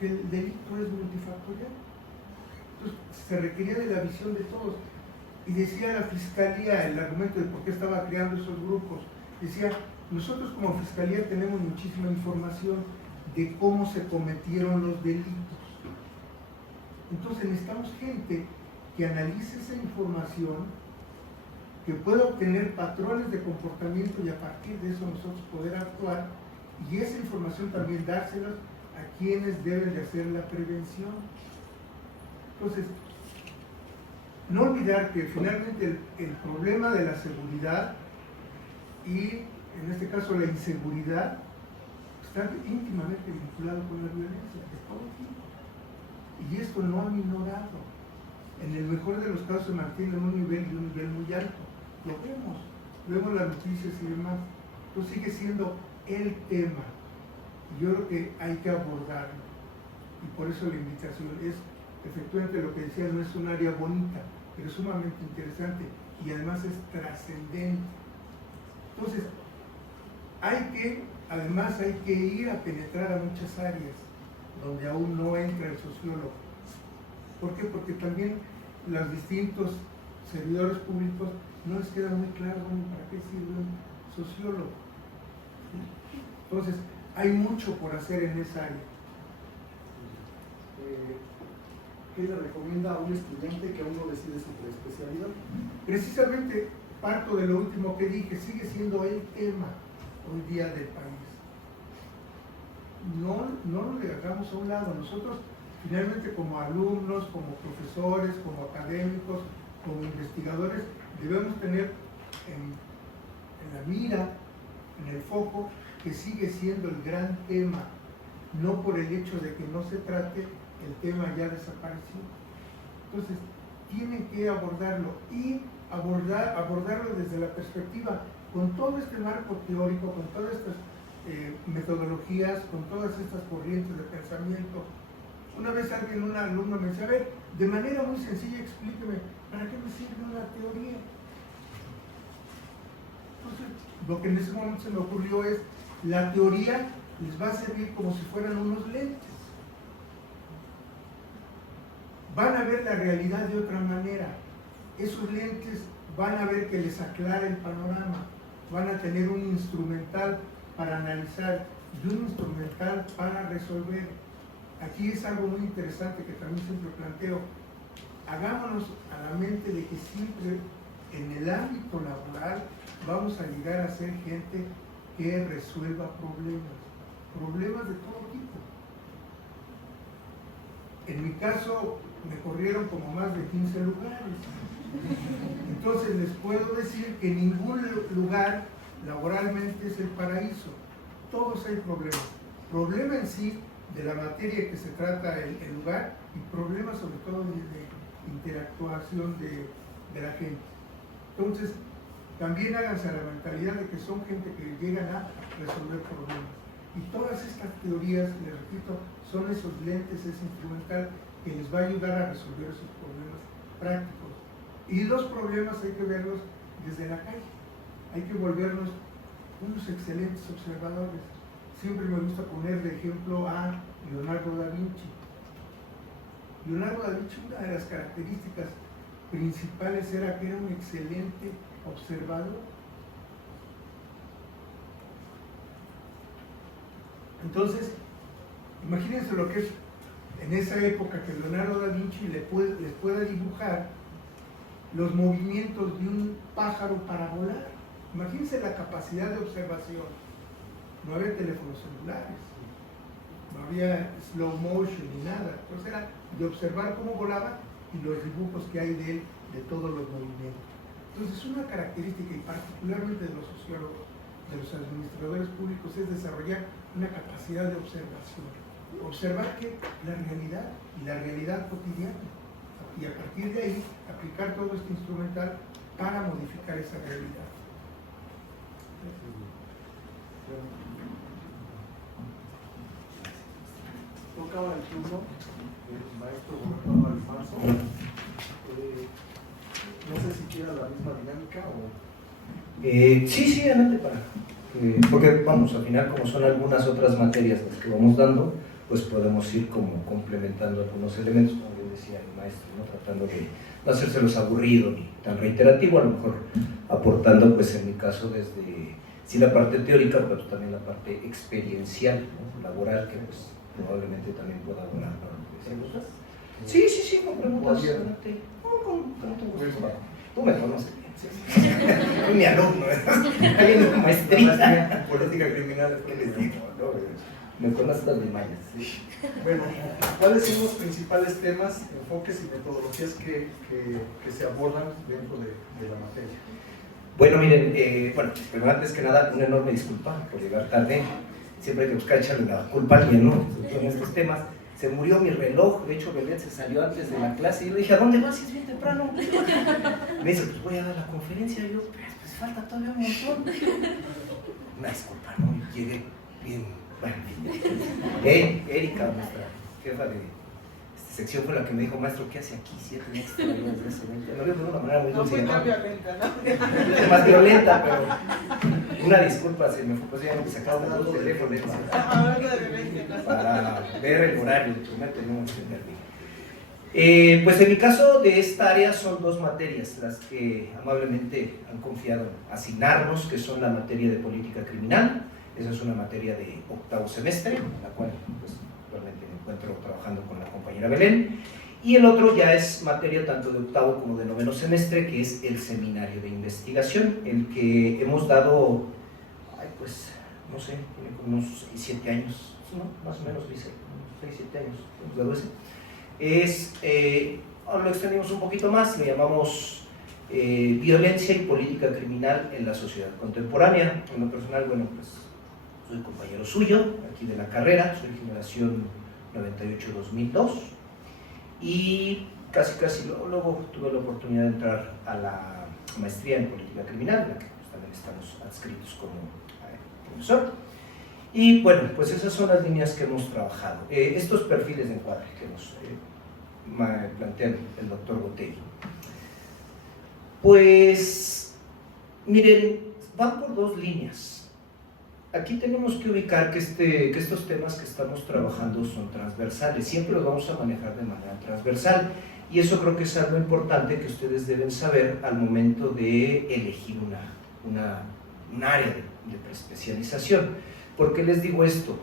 Que el delito es multifactorial. Entonces se requería de la visión de todos. Y decía la fiscalía, el argumento de por qué estaba creando esos grupos, decía, nosotros como fiscalía tenemos muchísima información de cómo se cometieron los delitos. Entonces necesitamos gente que analice esa información, que pueda obtener patrones de comportamiento y a partir de eso nosotros poder actuar, y esa información también dárselas a quienes deben de hacer la prevención. Entonces, no olvidar que finalmente el problema de la seguridad y en este caso la inseguridad está íntimamente vinculado con la violencia de todo tipo, y esto no ha minorado. En el mejor de los casos se mantiene en un nivel muy alto. Lo vemos las noticias y demás. Entonces sigue siendo el tema. Yo creo que hay que abordarlo. Y por eso la invitación es, efectivamente lo que decía, no es un área bonita, pero es sumamente interesante y además es trascendente. Entonces, además hay que ir a penetrar a muchas áreas donde aún no entra el sociólogo. ¿Por qué? Porque también los distintos servidores públicos no les queda muy claro para qué sirve un sociólogo. Entonces, hay mucho por hacer en esa área. ¿Qué le recomienda a un estudiante que aún no decide su especialidad? Precisamente parto de lo último que dije, sigue siendo el tema hoy día del país. No lo dejamos a un lado. Nosotros finalmente como alumnos, como profesores, como académicos, como investigadores, debemos tener en la mira, en el foco, que sigue siendo el gran tema, no por el hecho de que no se trate, el tema ya desapareció. Entonces, tienen que abordarlo y abordarlo desde la perspectiva, con todo este marco teórico, con todas estas metodologías, con todas estas corrientes de pensamiento. Una vez un alumno me decía, a ver, de manera muy sencilla explíqueme, ¿para qué me sirve una teoría? Entonces, lo que en ese momento se me ocurrió es, la teoría les va a servir como si fueran unos lentes. Van a ver la realidad de otra manera. Esos lentes van a ver que les aclara el panorama. Van a tener un instrumental para analizar y un instrumental para resolver. Aquí es algo muy interesante que también siempre planteo. Hagámonos a la mente de que siempre en el ámbito laboral vamos a llegar a ser gente que resuelva problemas de todo tipo. En mi caso me corrieron como más de 15 lugares. Entonces les puedo decir que ningún lugar laboralmente es el paraíso. Todos hay problemas. Problema en sí de la materia que se trata el lugar y problemas sobre todo de interactuación de la gente. Entonces, también háganse a la mentalidad de que son gente que llegan a resolver problemas. Y todas estas teorías, les repito, son esos lentes, ese instrumental que les va a ayudar a resolver esos problemas prácticos. Y los problemas hay que verlos desde la calle, hay que volvernos unos excelentes observadores. Siempre me gusta poner de ejemplo a Leonardo da Vinci. Leonardo da Vinci, una de las características principales era que era un excelente observador. Entonces, imagínense lo que es en esa época que Leonardo da Vinci les pueda dibujar los movimientos de un pájaro para volar. Imagínense la capacidad de observación. No había teléfonos celulares, no había slow motion ni nada. Entonces era de observar cómo volaba y los dibujos que hay de él, de todos los movimientos. Entonces una característica, y particularmente de los sociólogos, de los administradores públicos, es desarrollar una capacidad de observación. Observar que la realidad y la realidad cotidiana, y a partir de ahí aplicar todo este instrumental para modificar esa realidad. Toca ahora el turno del maestro Gobernador Alfonso. No sé si quiera la misma dinámica o... Sí, adelante porque vamos, al final como son algunas otras materias las que vamos dando, pues podemos ir como complementando algunos elementos, como bien decía el maestro, ¿no? Tratando de no hacérselos aburrido ni tan reiterativo, a lo mejor aportando, pues en mi caso, desde sí la parte teórica, pero también la parte experiencial, ¿no? Laboral, que pues probablemente también pueda abonar para lo que decimos. Sí, con preguntas. Adelante. No te gusta. Tú me conoces bien. Soy mi alumno, hay una maestría. Política criminal, ¿qué les digo? Me conoces las mañas. Sí. Bueno, ¿cuáles son los principales temas, enfoques y metodologías que se abordan dentro de la materia? Bueno, miren, primero antes que nada, una enorme disculpa por llegar tarde. Siempre hay que buscar echarle la culpa a alguien, ¿no? En estos temas. Se murió mi reloj, de hecho Belén se salió antes de la clase y yo le dije, ¿a dónde vas? Si es bien temprano. Me dice, pues voy a dar la conferencia. Y yo, pues falta todavía un montón. Una disculpa, ¿no? Y llegué bien, bueno. Erika, nuestra jefa de esta sección, fue la que me dijo, maestro, ¿qué hace aquí? 7 meses todavía desde ese evento. Me lo dijo de una manera muy dulce. No fue tan violenta, ¿no? Más violenta, pero una disculpa, se me fue, pues ya me sacaron los teléfonos para ver el horario, prometo no entenderme. Pues en mi caso de esta área son 2 materias las que amablemente han confiado en asignarnos, que son la materia de política criminal. Esa es una materia de 8º semestre, en la cual pues, actualmente me encuentro trabajando con la compañera Belén. Y el otro ya es materia tanto de 8º como de 9º semestre, que es el seminario de investigación, el que hemos dado, pues, no sé, tiene como unos 6-7 años, ¿no? Más o menos, dice, 6-7 años, hemos dado ese. Ahora lo extendimos un poquito más, le llamamos violencia y política criminal en la sociedad contemporánea. En lo personal, bueno, pues, soy compañero suyo, aquí de la carrera, soy generación 98-2002. Y casi luego tuve la oportunidad de entrar a la maestría en política criminal, en la que pues, también estamos adscritos como profesor. Y bueno, pues esas son las líneas que hemos trabajado. Estos perfiles de encuadre que nos plantea el doctor Botello. Pues, miren, van por 2 líneas. Aquí tenemos que ubicar que estos temas que estamos trabajando son transversales, siempre los vamos a manejar de manera transversal, y eso creo que es algo importante que ustedes deben saber al momento de elegir un área de preespecialización. ¿Por qué les digo esto?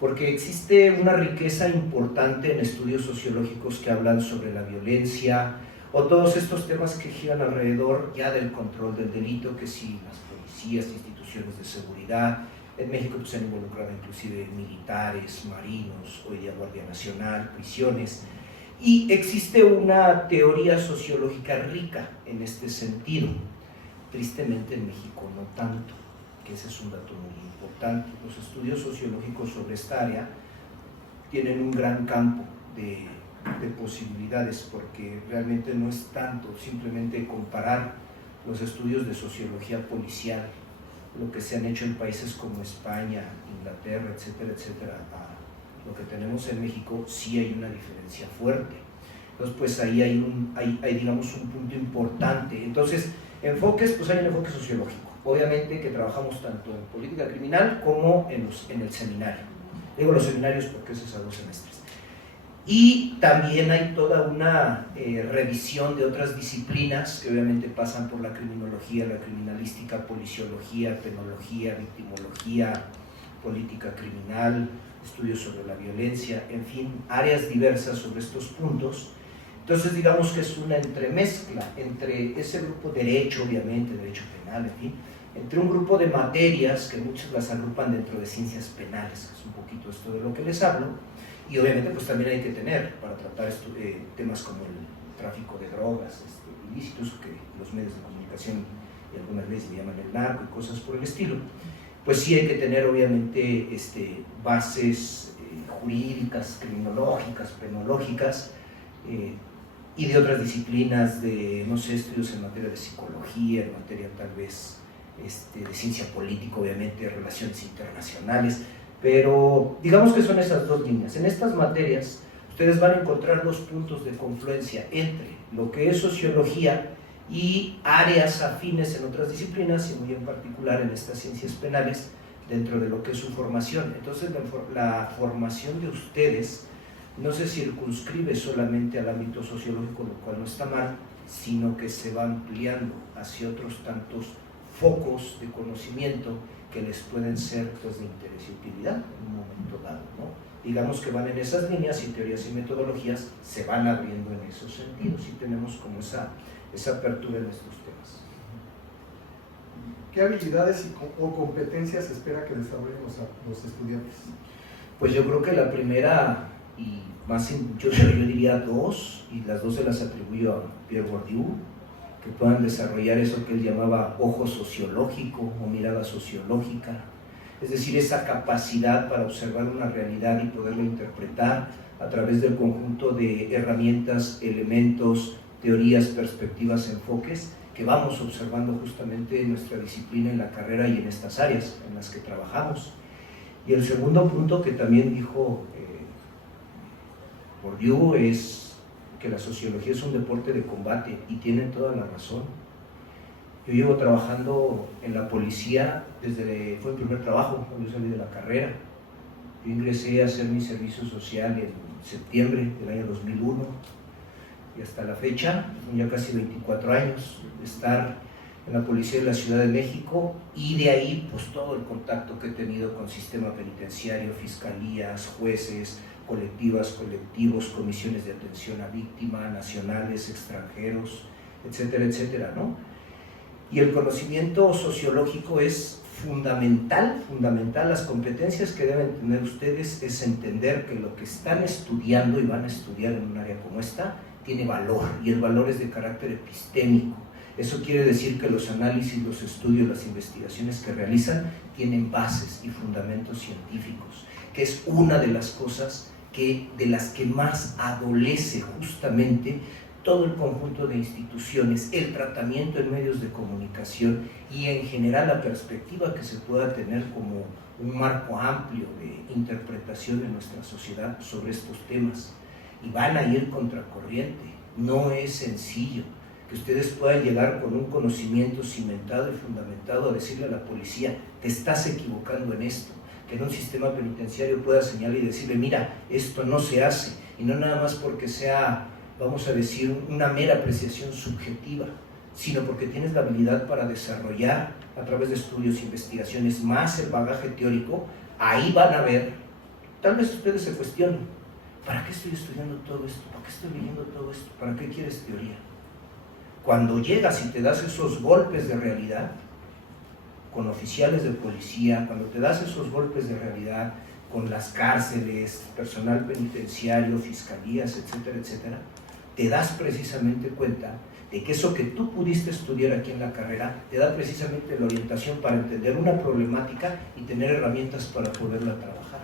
Porque existe una riqueza importante en estudios sociológicos que hablan sobre la violencia, o todos estos temas que giran alrededor ya del control del delito, que sí, las policías, instituciones de seguridad. En México pues, se han involucrado inclusive militares, marinos, hoy día Guardia Nacional, prisiones, y existe una teoría sociológica rica en este sentido. Tristemente en México no tanto, que ese es un dato muy importante. Los estudios sociológicos sobre esta área tienen un gran campo de posibilidades, porque realmente no es tanto simplemente comparar los estudios de sociología policial lo que se han hecho en países como España, Inglaterra, etcétera, a lo que tenemos en México, sí hay una diferencia fuerte. Entonces, pues ahí hay digamos, un punto importante. Entonces, enfoques, pues hay un enfoque sociológico. Obviamente que trabajamos tanto en política criminal como en el seminario. Digo los seminarios porque ese es a 2 semestres. Y también hay toda una revisión de otras disciplinas que obviamente pasan por la criminología, la criminalística, policiología, penología, victimología, política criminal, estudios sobre la violencia, en fin, áreas diversas sobre estos puntos. Entonces digamos que es una entremezcla entre ese grupo derecho, obviamente, derecho penal, en fin, entre un grupo de materias que muchos las agrupan dentro de ciencias penales, que es un poquito esto de lo que les hablo, y obviamente pues también hay que tener para tratar temas como el tráfico de drogas ilícitos, que los medios de comunicación y algunas veces le llaman el narco y cosas por el estilo, pues sí hay que tener obviamente bases jurídicas, criminológicas, penológicas, y de otras disciplinas de, no sé, estudios en materia de psicología, en materia tal vez de ciencia política, obviamente, relaciones internacionales, pero digamos que son esas 2 líneas. En estas materias ustedes van a encontrar 2 puntos de confluencia entre lo que es sociología y áreas afines en otras disciplinas, y muy en particular en estas ciencias penales, dentro de lo que es su formación. Entonces la formación de ustedes no se circunscribe solamente al ámbito sociológico, lo cual no está mal, sino que se va ampliando hacia otros tantos focos de conocimiento que les pueden ser pues, de interés y utilidad en un momento dado, ¿no? Digamos que van en esas líneas, y teorías y metodologías se van abriendo en esos sentidos, y tenemos como esa apertura en estos temas. ¿Qué habilidades o competencias espera que desarrollen los estudiantes? Pues yo creo que la primera, y más yo diría 2, y las 2 se las atribuyo a Pierre Bourdieu, que puedan desarrollar eso que él llamaba ojo sociológico o mirada sociológica, es decir, esa capacidad para observar una realidad y poderla interpretar a través del conjunto de herramientas, elementos, teorías, perspectivas, enfoques que vamos observando justamente en nuestra disciplina, en la carrera y en estas áreas en las que trabajamos. Y el segundo punto que también dijo Bourdieu es que la sociología es un deporte de combate, y tienen toda la razón. Yo llevo trabajando en la policía fue el primer trabajo cuando yo salí de la carrera. Yo ingresé a hacer mi servicio social en septiembre del año 2001, y hasta la fecha, son ya casi 24 años de estar en la policía de la Ciudad de México, y de ahí pues todo el contacto que he tenido con sistema penitenciario, fiscalías, jueces, colectivas, colectivos, comisiones de atención a víctima, nacionales, extranjeros, etcétera, etcétera, ¿no? Y el conocimiento sociológico es fundamental. Las competencias que deben tener ustedes es entender que lo que están estudiando y van a estudiar en un área como esta tiene valor, y el valor es de carácter epistémico. Eso quiere decir que los análisis, los estudios, las investigaciones que realizan tienen bases y fundamentos científicos, que es una de las cosas de las que más adolece justamente todo el conjunto de instituciones, el tratamiento en medios de comunicación y en general la perspectiva que se pueda tener como un marco amplio de interpretación en nuestra sociedad sobre estos temas. Y van a ir contracorriente, no es sencillo que ustedes puedan llegar con un conocimiento cimentado y fundamentado a decirle a la policía, te estás equivocando en esto, que en un sistema penitenciario pueda señalar y decirle, mira, esto no se hace, y no nada más porque sea, vamos a decir, una mera apreciación subjetiva, sino porque tienes la habilidad para desarrollar a través de estudios e investigaciones más el bagaje teórico. Ahí van a ver, tal vez ustedes se cuestionen, ¿para qué estoy estudiando todo esto? ¿Para qué estoy leyendo todo esto? ¿Para qué quieres teoría? Cuando llegas y te das esos golpes de realidad con oficiales de policía, cuando te das esos golpes de realidad con las cárceles, personal penitenciario, fiscalías, etcétera, etcétera, te das precisamente cuenta de que eso que tú pudiste estudiar aquí en la carrera te da precisamente la orientación para entender una problemática y tener herramientas para poderla trabajar.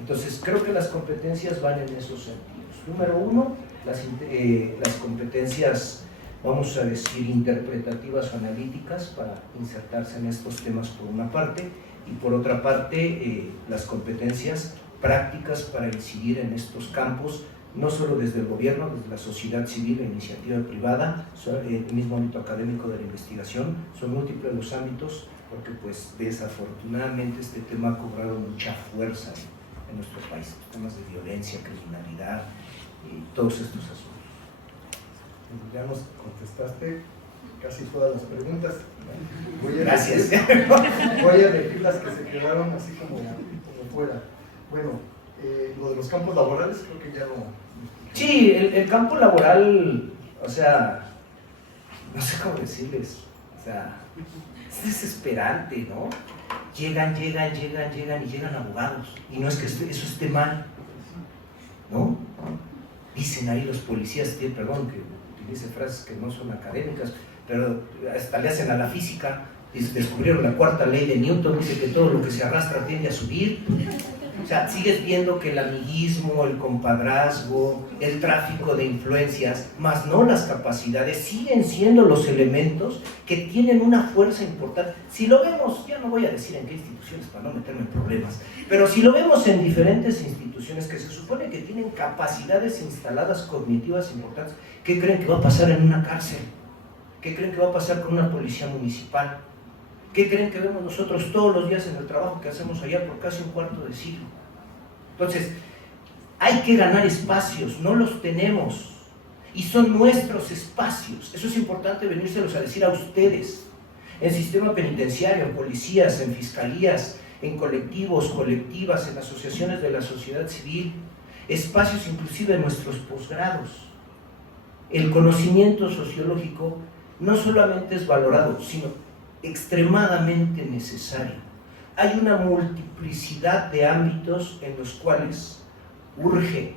Entonces, creo que las competencias van en esos sentidos. Número uno, las competencias vamos a decir, interpretativas o analíticas para insertarse en estos temas por una parte, y por otra parte las competencias prácticas para incidir en estos campos, no solo desde el gobierno, desde la sociedad civil, la iniciativa privada, el mismo ámbito académico de la investigación. Son múltiples los ámbitos, porque pues desafortunadamente este tema ha cobrado mucha fuerza en nuestro país, los temas de violencia, criminalidad y todos estos asuntos. Ya nos contestaste casi todas las preguntas. Gracias. Voy a elegir las que se quedaron así como fuera. Bueno, lo de los campos laborales creo que ya no... Sí, el campo laboral, o sea, no sé cómo decirles, o sea, es desesperante, ¿no? Llegan y llegan abogados, y no es que eso esté mal, ¿no? Dicen ahí los policías, perdón que utilice frases que no son académicas, pero hasta le hacen a la física, descubrieron la cuarta ley de Newton, dice que todo lo que se arrastra tiende a subir. O sea, sigues viendo que el amiguismo, el compadrazgo, el tráfico de influencias, más no las capacidades, siguen siendo los elementos que tienen una fuerza importante. Si lo vemos, ya no voy a decir en qué instituciones para no meterme en problemas, pero si lo vemos en diferentes instituciones que se supone que tienen capacidades instaladas cognitivas importantes, ¿qué creen que va a pasar en una cárcel? ¿Qué creen que va a pasar con una policía municipal? ¿Qué creen que vemos nosotros todos los días en el trabajo que hacemos allá por casi un cuarto de siglo? Entonces, hay que ganar espacios, no los tenemos, y son nuestros espacios. Eso es importante venírselos a decir a ustedes, en sistema penitenciario, en policías, en fiscalías, en colectivos, colectivas, en asociaciones de la sociedad civil, espacios inclusive en nuestros posgrados. El conocimiento sociológico no solamente es valorado, sino extremadamente necesario. Hay una multiplicidad de ámbitos en los cuales urge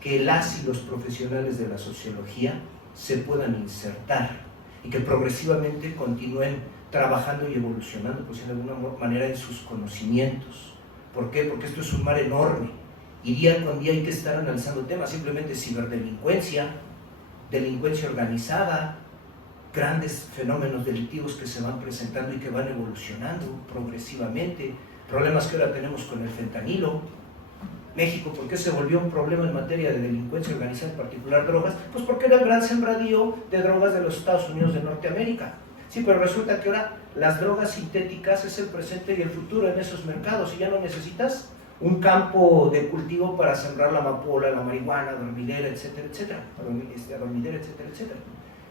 que las y los profesionales de la sociología se puedan insertar y que progresivamente continúen trabajando y evolucionando, pues de alguna manera, en sus conocimientos. ¿Por qué? Porque esto es un mar enorme y día con día hay que estar analizando temas, simplemente ciberdelincuencia, delincuencia organizada, grandes fenómenos delictivos que se van presentando y que van evolucionando progresivamente, problemas que ahora tenemos con el fentanilo. México, ¿por qué se volvió un problema en materia de delincuencia organizada, en particular drogas? Pues porque era el gran sembradío de drogas de los Estados Unidos de Norteamérica. Sí, pero resulta que ahora las drogas sintéticas es el presente y el futuro en esos mercados, y ya no necesitas un campo de cultivo para sembrar la amapola, la marihuana, dormidera, etcétera, etcétera, dormidera, etcétera, etcétera.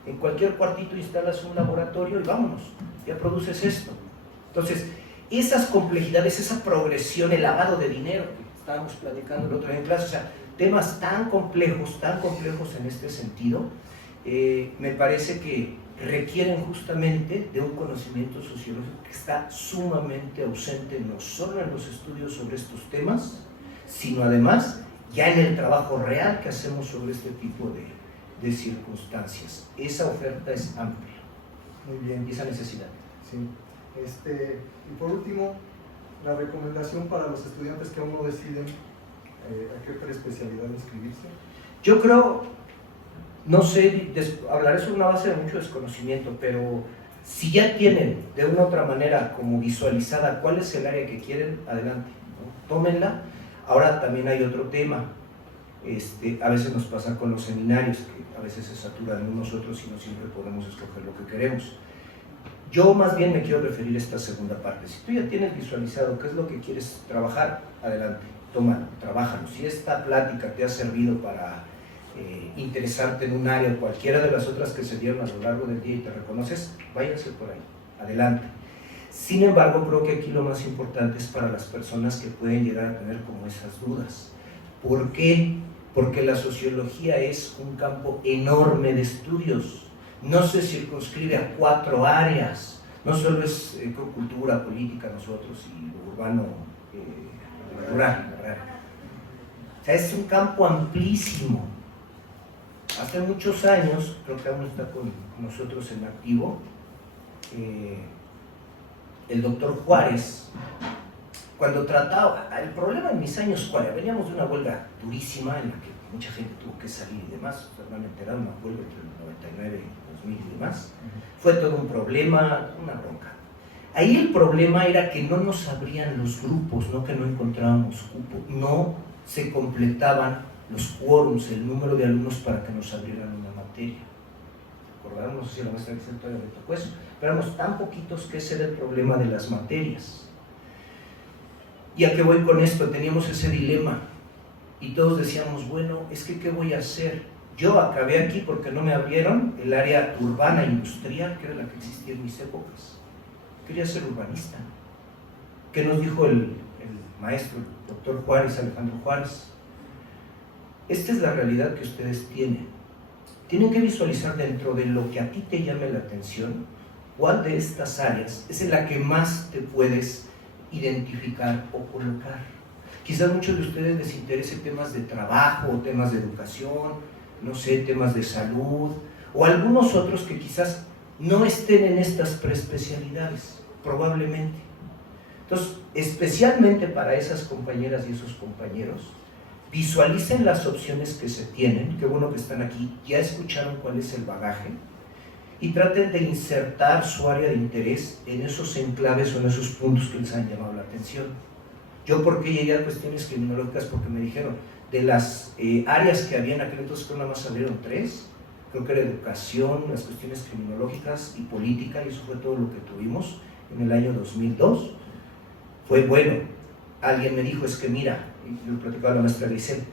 En cualquier cuartito instalas un laboratorio y vámonos, ya produces esto. Entonces, esas complejidades, esa progresión, el lavado de dinero, que estábamos platicando el otro día en clase, o sea, temas tan complejos en este sentido, me parece que requieren justamente de un conocimiento sociológico que está sumamente ausente, no solo en los estudios sobre estos temas, sino además ya en el trabajo real que hacemos sobre este tipo de circunstancias. Esa oferta es amplia. Muy bien. Y esa necesidad. Sí. Y por último, la recomendación para los estudiantes que aún no deciden a qué preespecialidad inscribirse. Yo creo, no sé, hablaré sobre una base de mucho desconocimiento, pero si ya tienen de una u otra manera como visualizada cuál es el área que quieren, adelante, ¿no? Tómenla. Ahora también hay otro tema. A veces nos pasa con los seminarios, que a veces se saturan unos otros y no siempre podemos escoger lo que queremos. Yo más bien me quiero referir a esta segunda parte. Si tú ya tienes visualizado qué es lo que quieres trabajar, adelante, tómalo, trabájalo. Si esta plática te ha servido para interesarte en un área o cualquiera de las otras que se dieron a lo largo del día y te reconoces, váyase por ahí, adelante. Sin embargo, creo que aquí lo más importante es para las personas que pueden llegar a tener como esas dudas. ¿Por qué? Porque la sociología es un campo enorme de estudios, no se circunscribe a 4 áreas, no solo es cultura, política, nosotros y lo urbano, rural. O sea, es un campo amplísimo. Hace muchos años, creo que aún está con nosotros en activo, el doctor Juárez cuando trataba, el problema en mis años, ¿cuál era? Veníamos de una huelga durísima en la que mucha gente tuvo que salir y demás, no me enteraron, una huelga entre el 99 y 2000 y demás, fue todo un problema, una bronca. Ahí el problema era que no nos abrían los grupos, no que no encontrábamos cupo, no se completaban los quórums, el número de alumnos para que nos abrieran una materia. ¿Recordaron? No sé si la maestra Vicente todavía me tocó eso, pero éramos tan poquitos que ese era el problema de las materias. ¿Y a qué voy con esto? Teníamos ese dilema y todos decíamos, bueno, es que ¿qué voy a hacer? Yo acabé aquí porque no me abrieron el área urbana industrial, que era la que existía en mis épocas. Quería ser urbanista. ¿Qué nos dijo el maestro, el doctor Juárez, Alejandro Juárez? Esta es la realidad que ustedes tienen. Tienen que visualizar dentro de lo que a ti te llame la atención, cuál de estas áreas es en la que más te puedes identificar o colocar. Quizás muchos de ustedes les interese temas de trabajo, temas de educación, no sé, temas de salud, o algunos otros que quizás no estén en estas preespecialidades, probablemente. Entonces, especialmente para esas compañeras y esos compañeros, visualicen las opciones que se tienen, qué bueno que están aquí, ya escucharon cuál es el bagaje, y traten de insertar su área de interés en esos enclaves o en esos puntos que les han llamado la atención. Yo, ¿por qué llegué a cuestiones criminológicas? Porque me dijeron, de las áreas que había en aquel entonces, que nada más abrieron 3, creo que era educación, las cuestiones criminológicas y política, y eso fue todo lo que tuvimos en el año 2002. Fue bueno. Alguien me dijo, es que mira, y lo platicaba la maestra Grisel,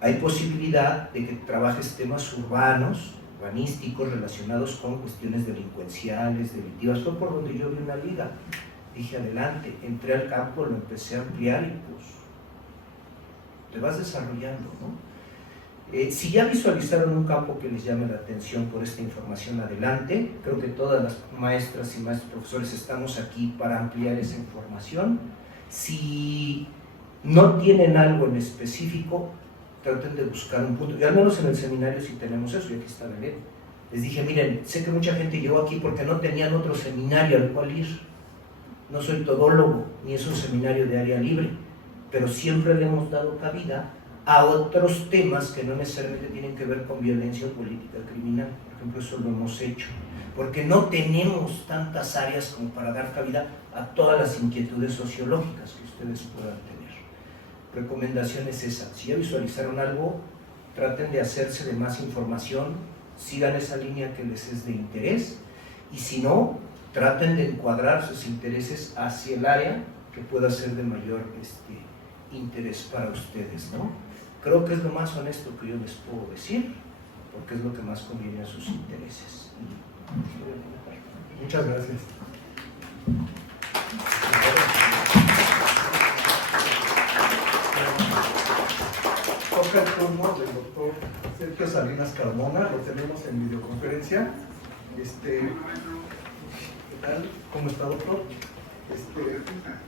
hay posibilidad de que trabajes temas urbanísticos relacionados con cuestiones delincuenciales, delictivas. Fue por donde yo vi una liga. Dije, adelante, entré al campo, lo empecé a ampliar y pues te vas desarrollando, ¿no? Si ya visualizaron un campo que les llame la atención por esta información, adelante. Creo que todas las maestras y maestros profesores estamos aquí para ampliar esa información. Si no tienen algo en específico, traten de buscar un punto. Y al menos en el seminario sí tenemos eso, y aquí está Belén. Les dije, miren, sé que mucha gente llegó aquí porque no tenían otro seminario al cual ir. No soy todólogo, ni es un seminario de área libre, pero siempre le hemos dado cabida a otros temas que no necesariamente tienen que ver con violencia o política criminal. Por ejemplo, eso lo hemos hecho, porque no tenemos tantas áreas como para dar cabida a todas las inquietudes sociológicas que ustedes puedan tener. Recomendación es esa: si ya visualizaron algo, traten de hacerse de más información, sigan esa línea que les es de interés, y si no, traten de encuadrar sus intereses hacia el área que pueda ser de mayor interés para ustedes, ¿no? Creo que es lo más honesto que yo les puedo decir, porque es lo que más conviene a sus intereses. Muchas gracias. Toca el turno del doctor Sergio Salinas Carmona, lo tenemos en videoconferencia. ¿Qué tal? ¿Cómo está, doctor?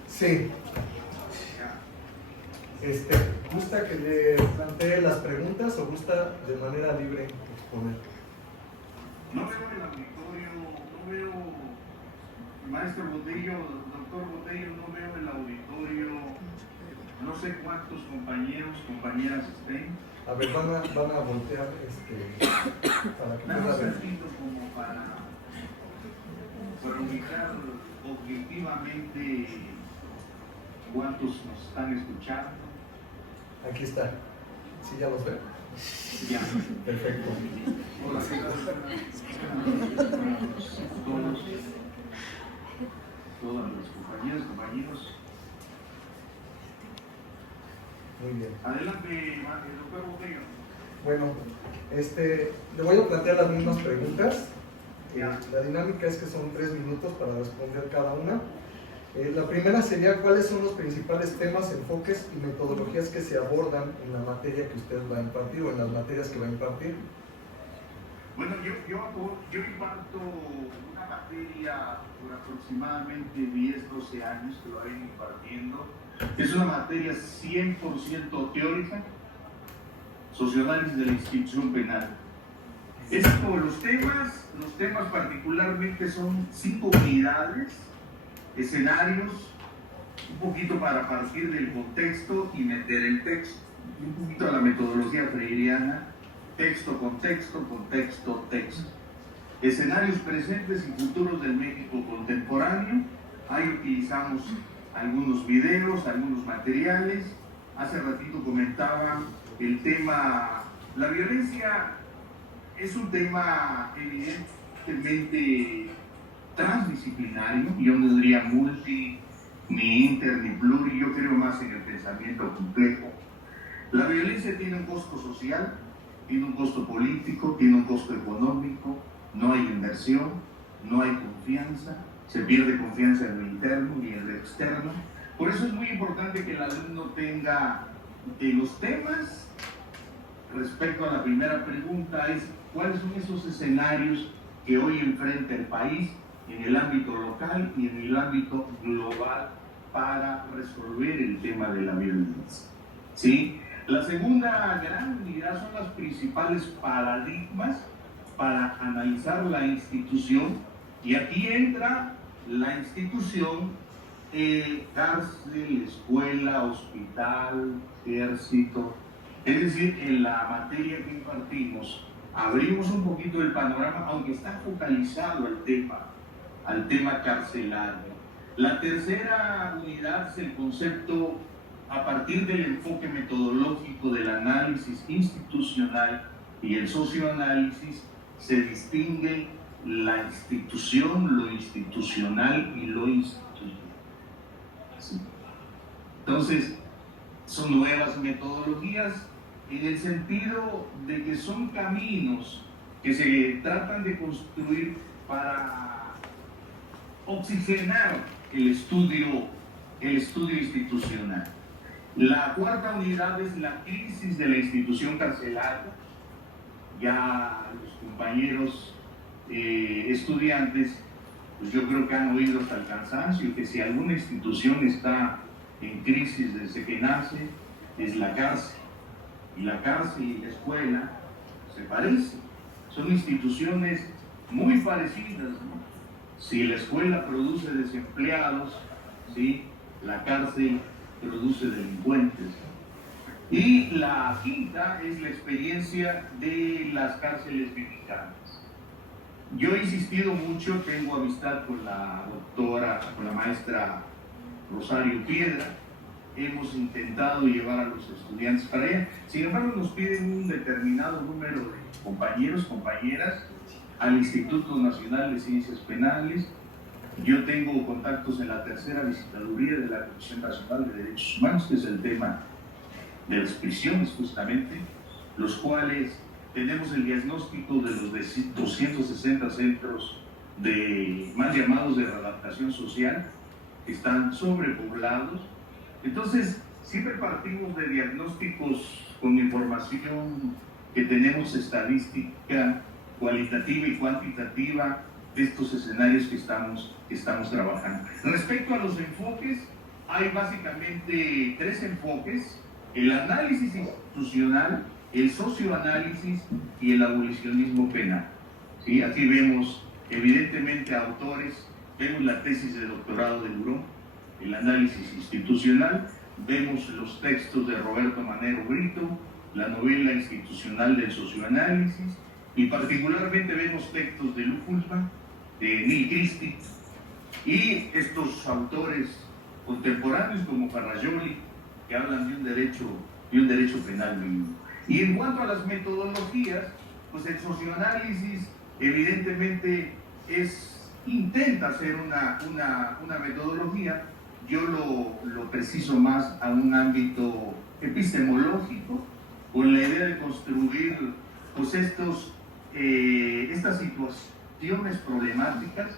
Sí. ¿Gusta que le plantee las preguntas o gusta de manera libre exponer? No veo el auditorio, no veo, maestro Botello, doctor Botello, no veo el auditorio, no sé cuántos compañeros, compañeras estén. A ver, van a voltear para que Nada pueda más ver. servido como para ubicar objetivamente cuántos nos están escuchando. Aquí está. ¿Sí ya los ven? Ya. Perfecto. Hola, ¿qué tal? Todas las compañeras, compañeros. Muy bien. Adelante, doctor Botello. Bueno, le voy a plantear las mismas preguntas. La dinámica es que son 3 minutos para responder cada una. La primera sería, ¿cuáles son los principales temas, enfoques y metodologías que se abordan en la materia que usted va a impartir o en las materias que va a impartir? Bueno, yo imparto una materia por aproximadamente 10, 12 años que lo vengo impartiendo. Es una materia 100% teórica, socioanálisis de la institución penal. Los temas particularmente son 5 unidades, escenarios, un poquito para partir del contexto y meter el texto, un poquito a la metodología freiriana, texto, contexto, contexto, texto. Escenarios presentes y futuros del México contemporáneo. Ahí utilizamos algunos videos, algunos materiales. Hace ratito comentaba el tema, la violencia es un tema evidentemente transdisciplinario, yo no diría multi, ni inter, ni pluri, yo creo más en el pensamiento complejo. La violencia tiene un costo social, tiene un costo político, tiene un costo económico, no hay inversión, no hay confianza, se pierde confianza en lo interno y en lo externo. Por eso es muy importante que el alumno tenga de los temas. Respecto a la primera pregunta, es cuáles son esos escenarios que hoy enfrenta el país en el ámbito local y en el ámbito global para resolver el tema de la violencia. ¿Sí? La segunda gran unidad son las principales paradigmas para analizar la institución, y aquí entra la institución, cárcel, escuela, hospital, ejército. Es decir, en la materia que impartimos abrimos un poquito el panorama, aunque está focalizado al tema carcelario. La tercera unidad es el concepto a partir del enfoque metodológico del análisis institucional y el socioanálisis. Se distingue la institución, lo institucional y lo institucional. ¿Sí? Entonces, son nuevas metodologías en el sentido de que son caminos que se tratan de construir para oxigenar el estudio institucional. La cuarta unidad es la crisis de la institución carcelaria. Ya los compañeros estudiantes, pues yo creo que han oído hasta el cansancio que si alguna institución está en crisis desde que nace, es la cárcel. Y la cárcel y la escuela se parecen, son instituciones muy parecidas, ¿no? Si la escuela produce desempleados, ¿sí?, la cárcel produce delincuentes. Y la quinta es la experiencia de las cárceles mexicanas. Yo he insistido mucho, tengo amistad con la maestra Rosario Piedra, hemos intentado llevar a los estudiantes para allá. Sin embargo, nos piden un determinado número de compañeros, compañeras, al Instituto Nacional de Ciencias Penales. Yo tengo contactos en la tercera visitaduría de la Comisión Nacional de Derechos Humanos, que es el tema de las prisiones justamente, los cuales tenemos el diagnóstico de los 260 centros de mal llamados de readaptación social, que están sobrepoblados. Entonces, siempre partimos de diagnósticos con información que tenemos estadística cualitativa y cuantitativa de estos escenarios que estamos trabajando. Respecto a los enfoques, hay básicamente tres enfoques: el análisis institucional, el socioanálisis y el abolicionismo penal. ¿Sí? Aquí vemos evidentemente autores, vemos la tesis de doctorado de Durón, el análisis institucional, vemos los textos de Roberto Manero Brito, la novela institucional del socioanálisis, y particularmente vemos textos de Luc Hultmann, de Neil Christie, y estos autores contemporáneos como Farrajoli, que hablan de un derecho penal mínimo. Y en cuanto a las metodologías, pues el socioanálisis evidentemente intenta hacer una metodología. Yo lo preciso más a un ámbito epistemológico, con la idea de construir pues estas situaciones problemáticas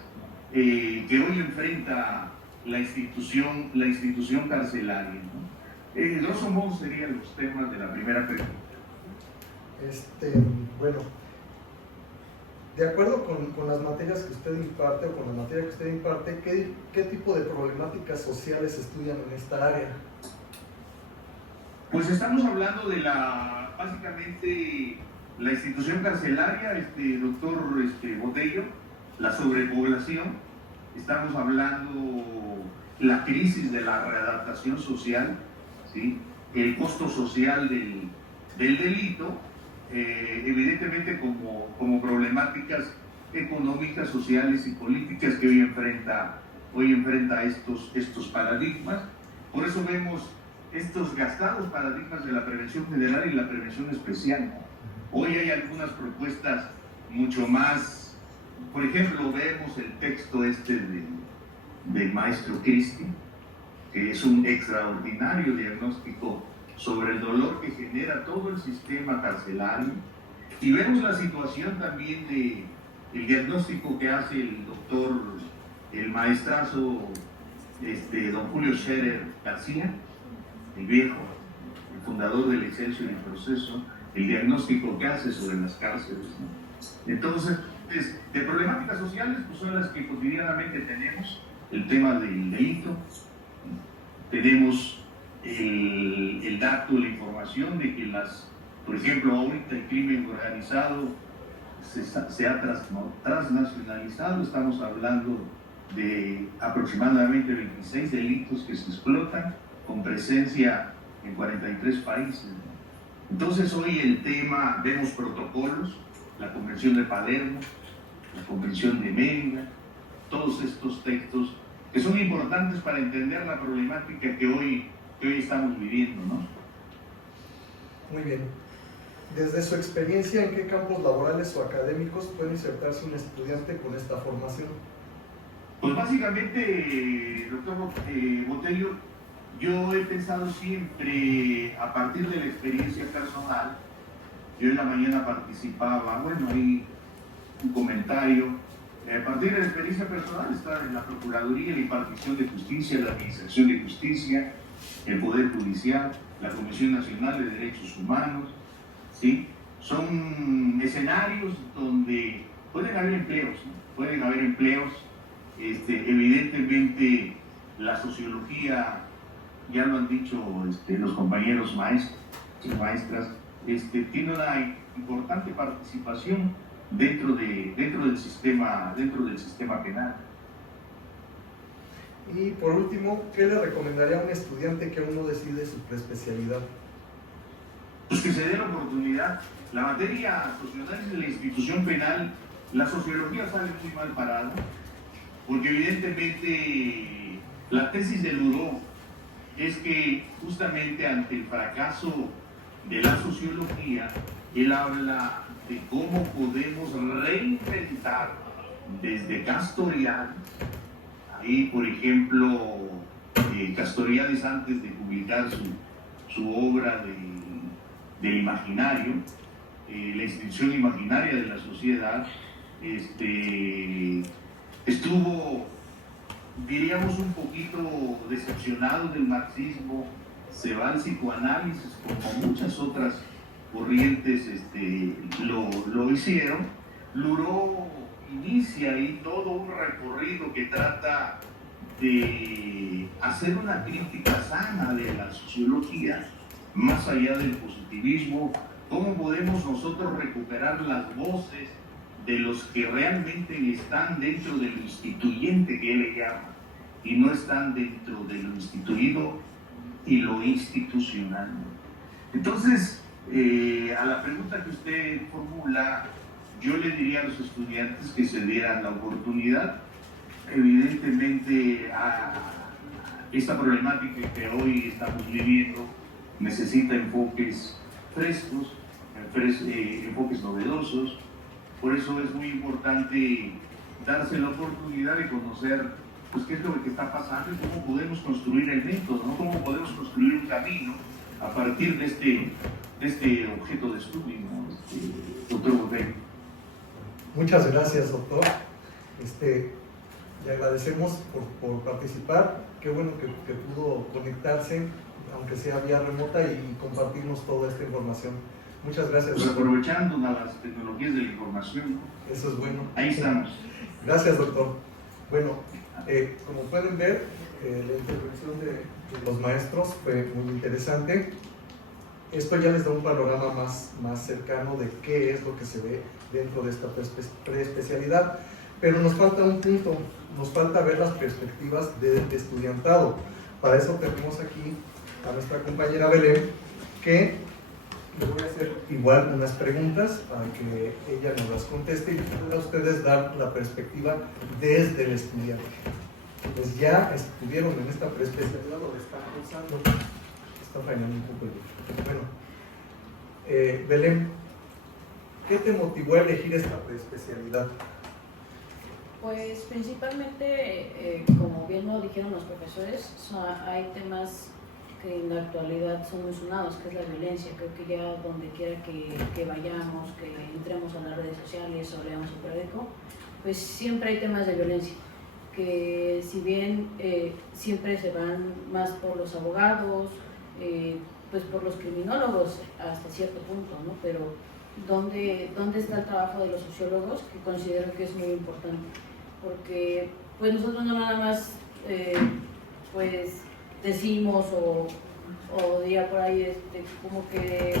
que hoy enfrenta la institución carcelaria, ¿no? Grosso modo serían los temas de la primera pregunta. Bueno, de acuerdo con las materias que usted imparte o con la materia que usted imparte, ¿qué tipo de problemáticas sociales estudian en esta área? Pues estamos hablando de básicamente la institución carcelaria, doctor Botello, la sobrepoblación. Estamos hablando la crisis de la readaptación social, ¿sí? El costo social del delito, evidentemente como problemáticas económicas, sociales y políticas que hoy enfrenta estos paradigmas. Por eso vemos estos gastados paradigmas de la prevención general y la prevención especial. Hoy hay algunas propuestas mucho más, por ejemplo, vemos el texto del maestro Cristi, que es un extraordinario diagnóstico sobre el dolor que genera todo el sistema carcelario, y vemos la situación también el diagnóstico que hace el maestrazo don Julio Scherer García, el viejo, el fundador del Excelsior y el Proceso, el diagnóstico que hace sobre las cárceles, ¿no? Entonces, de problemáticas sociales, pues son las que cotidianamente tenemos: el tema del delito, tenemos el dato, la información de que por ejemplo, ahorita el crimen organizado se ha transnacionalizado. Estamos hablando de aproximadamente 26 delitos que se explotan, con presencia en 43 países. Entonces hoy el tema, vemos protocolos, la Convención de Palermo, la Convención de Mérida, todos estos textos que son importantes para entender la problemática que hoy estamos viviendo, ¿no? Muy bien. Desde su experiencia, ¿en qué campos laborales o académicos puede insertarse un estudiante con esta formación? Pues básicamente, doctor Botello, yo he pensado siempre, a partir de la experiencia personal, yo en la mañana participaba, hay un comentario, a partir de la experiencia personal está en la Procuraduría, la impartición de justicia, la administración de justicia, el Poder Judicial, la Comisión Nacional de Derechos Humanos, ¿sí? Son escenarios donde pueden haber empleos, ¿no? Pueden haber empleos. Evidentemente la sociología, ya lo han dicho los compañeros maestros y maestras, tiene una importante participación dentro del sistema penal. Y por último, ¿qué le recomendaría a un estudiante que aún no decide su preespecialidad? Pues que se dé la oportunidad. La materia socioanálisis de la institución penal, la sociología sale muy mal parada, porque evidentemente la tesis de Luró es que justamente ante el fracaso de la sociología, él habla de cómo podemos reinventar desde Castoriadis. Ahí, por ejemplo, Castoriadis, antes de publicar su obra del imaginario, la institución imaginaria de la sociedad, estuvo, diríamos, un poquito decepcionado del marxismo, se va al psicoanálisis, como muchas otras corrientes lo hicieron. Luró inicia ahí todo un recorrido que trata de hacer una crítica sana de la sociología, más allá del positivismo, cómo podemos nosotros recuperar las voces de los que realmente están dentro de lo instituyente, que él le llama, y no están dentro de lo instituido y lo institucional. Entonces, a la pregunta que usted formula, yo le diría a los estudiantes que se dieran la oportunidad. Evidentemente, esta problemática que hoy estamos viviendo necesita enfoques frescos, enfoques novedosos. Por eso es muy importante darse la oportunidad de conocer, pues, qué es lo que está pasando y cómo podemos construir el método, ¿no? Cómo podemos construir un camino a partir de este objeto de estudio, ¿no? Doctor Botello. Muchas gracias, doctor. Le agradecemos por participar. Qué bueno que pudo conectarse, aunque sea vía remota, y compartirnos toda esta información. Muchas gracias. Pues aprovechando las tecnologías de la información, ¿no? Eso es bueno. Ahí estamos. Gracias, doctor. Bueno, como pueden ver, la intervención de los maestros fue muy interesante. Esto ya les da un panorama más cercano de qué es lo que se ve dentro de esta preespecialidad. Pero nos falta un punto, nos falta ver las perspectivas del estudiantado. Para eso tenemos aquí a nuestra compañera Belén, que le voy a hacer igual unas preguntas para que ella nos las conteste y pueda a ustedes dar la perspectiva desde el estudiante. Pues ya estuvieron en esta preespecialidad o están cursando. Está fallando un poco el video. Bueno, Belén, ¿qué te motivó a elegir esta preespecialidad? Pues principalmente, como bien lo dijeron los profesores, hay temas que en la actualidad son muy sonados, que es la violencia. Creo que ya donde quiera que vayamos, que entremos a las redes sociales o leamos el periódico, pues siempre hay temas de violencia, que si bien siempre se van más por los abogados, pues por los criminólogos hasta cierto punto, ¿no? Pero ¿dónde está el trabajo de los sociólogos? Que considero que es muy importante, porque pues nosotros no nada más pues decimos o diría por ahí como que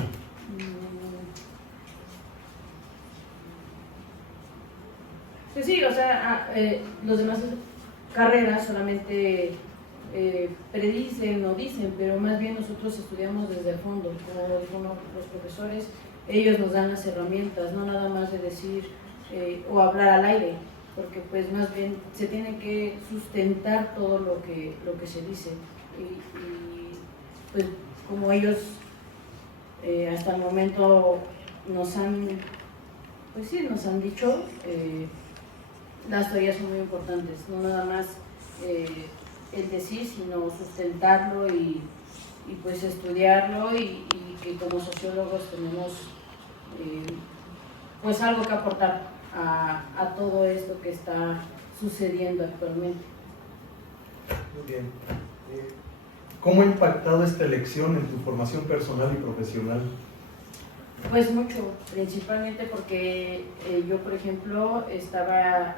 pues sí, o sea, los demás carreras solamente predicen o dicen, pero más bien nosotros estudiamos desde el fondo, como dijeron los profesores. Ellos nos dan las herramientas, no nada más de decir o hablar al aire, porque pues más bien se tiene que sustentar todo lo que se dice. Y pues como ellos hasta el momento nos han dicho, las teorías son muy importantes, no nada más el decir, sino sustentarlo y pues estudiarlo y que como sociólogos tenemos pues algo que aportar a todo esto que está sucediendo actualmente. Muy bien. ¿Cómo ha impactado esta elección en tu formación personal y profesional? Pues mucho, principalmente porque yo, por ejemplo,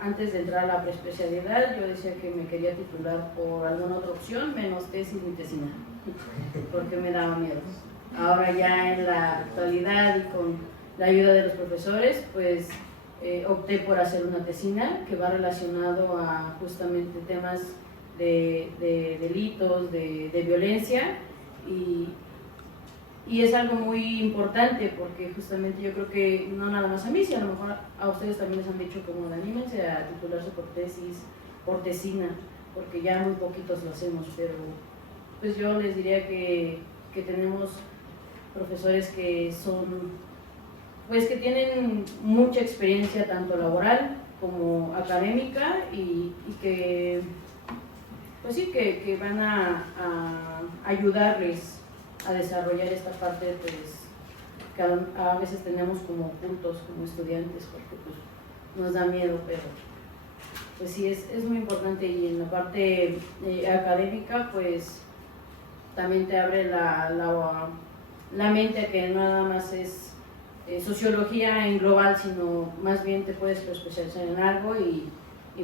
antes de entrar a la preespecialidad, yo decía que me quería titular por alguna otra opción, menos tesis ni tesina, porque me daba miedo. Ahora ya en la actualidad y con la ayuda de los profesores, pues opté por hacer una tesina que va relacionado a justamente temas de delitos, de violencia, y es algo muy importante porque justamente yo creo que no nada más a mí, sino a lo mejor a ustedes también les han dicho como anímense a titularse por tesis, por tesina, porque ya muy poquitos lo hacemos, pero pues yo les diría que tenemos profesores que son, pues que tienen mucha experiencia tanto laboral como académica y que pues sí, que van a ayudarles a desarrollar esta parte pues, que a veces tenemos como ocultos como estudiantes porque pues, nos da miedo, pero pues sí es muy importante. Y en la parte académica pues también te abre la mente a que no nada más es sociología en global, sino más bien te puedes especializar en algo y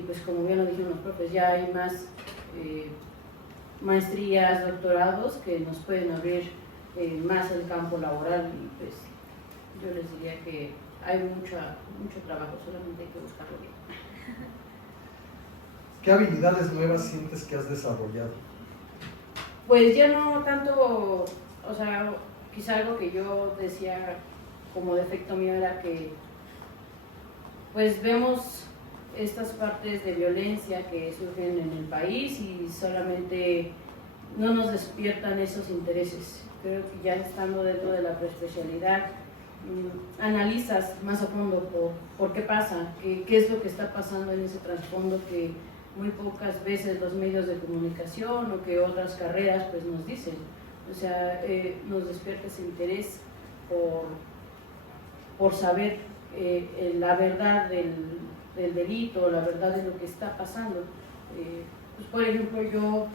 pues como bien lo dijeron los profes, ya hay más maestrías, doctorados que nos pueden abrir más el campo laboral y pues yo les diría que hay mucho trabajo, solamente hay que buscarlo bien. ¿Qué habilidades nuevas sientes que has desarrollado? Pues ya no tanto, o sea, quizá algo que yo decía como defecto mío era que pues vemos estas partes de violencia que surgen en el país y solamente no nos despiertan esos intereses. Creo que ya estando dentro de la preespecialidad, analizas más a fondo por qué pasa, qué es lo que está pasando en ese trasfondo que muy pocas veces los medios de comunicación o que otras carreras pues nos dicen. O sea, nos despierta ese interés por saber la verdad del delito, la verdad de lo que está pasando. Pues por ejemplo, yo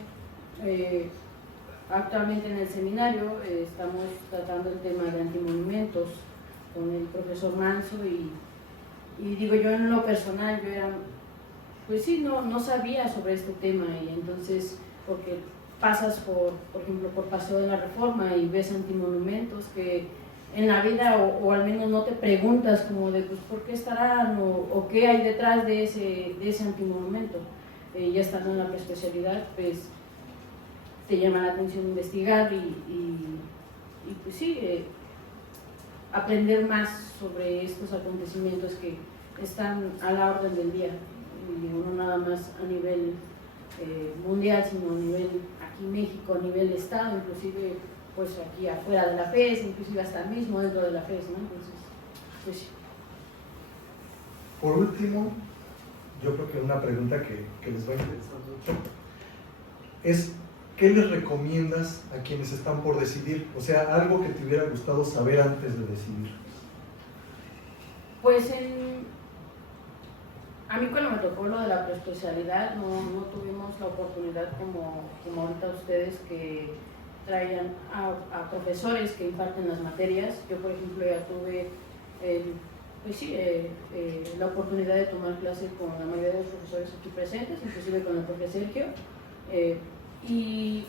actualmente en el seminario estamos tratando el tema de antimonumentos con el profesor Manso y digo yo en lo personal, yo era, pues sí, no sabía sobre este tema y entonces, porque pasas por ejemplo, por Paseo de la Reforma y ves antimonumentos que en la vida, o al menos no te preguntas como de pues por qué estarán o qué hay detrás de ese antimonumento. Ya estando en la preespecialidad, pues te llama la atención investigar y pues sí, aprender más sobre estos acontecimientos que están a la orden del día, y no nada más a nivel mundial, sino a nivel aquí en México, a nivel de estado, inclusive pues aquí afuera de la FES, inclusive hasta mismo dentro de la FES, ¿no? Entonces, pues sí. Por último, yo creo que una pregunta que les va a interesar mucho es: ¿qué les recomiendas a quienes están por decidir? O sea, algo que te hubiera gustado saber antes de decidir. Pues a mí cuando me tocó lo de la preespecialidad no tuvimos la oportunidad como ahorita ustedes que traían a profesores que imparten las materias. Yo por ejemplo ya tuve la oportunidad de tomar clases con la mayoría de los profesores aquí presentes, inclusive con el profesor Sergio. Y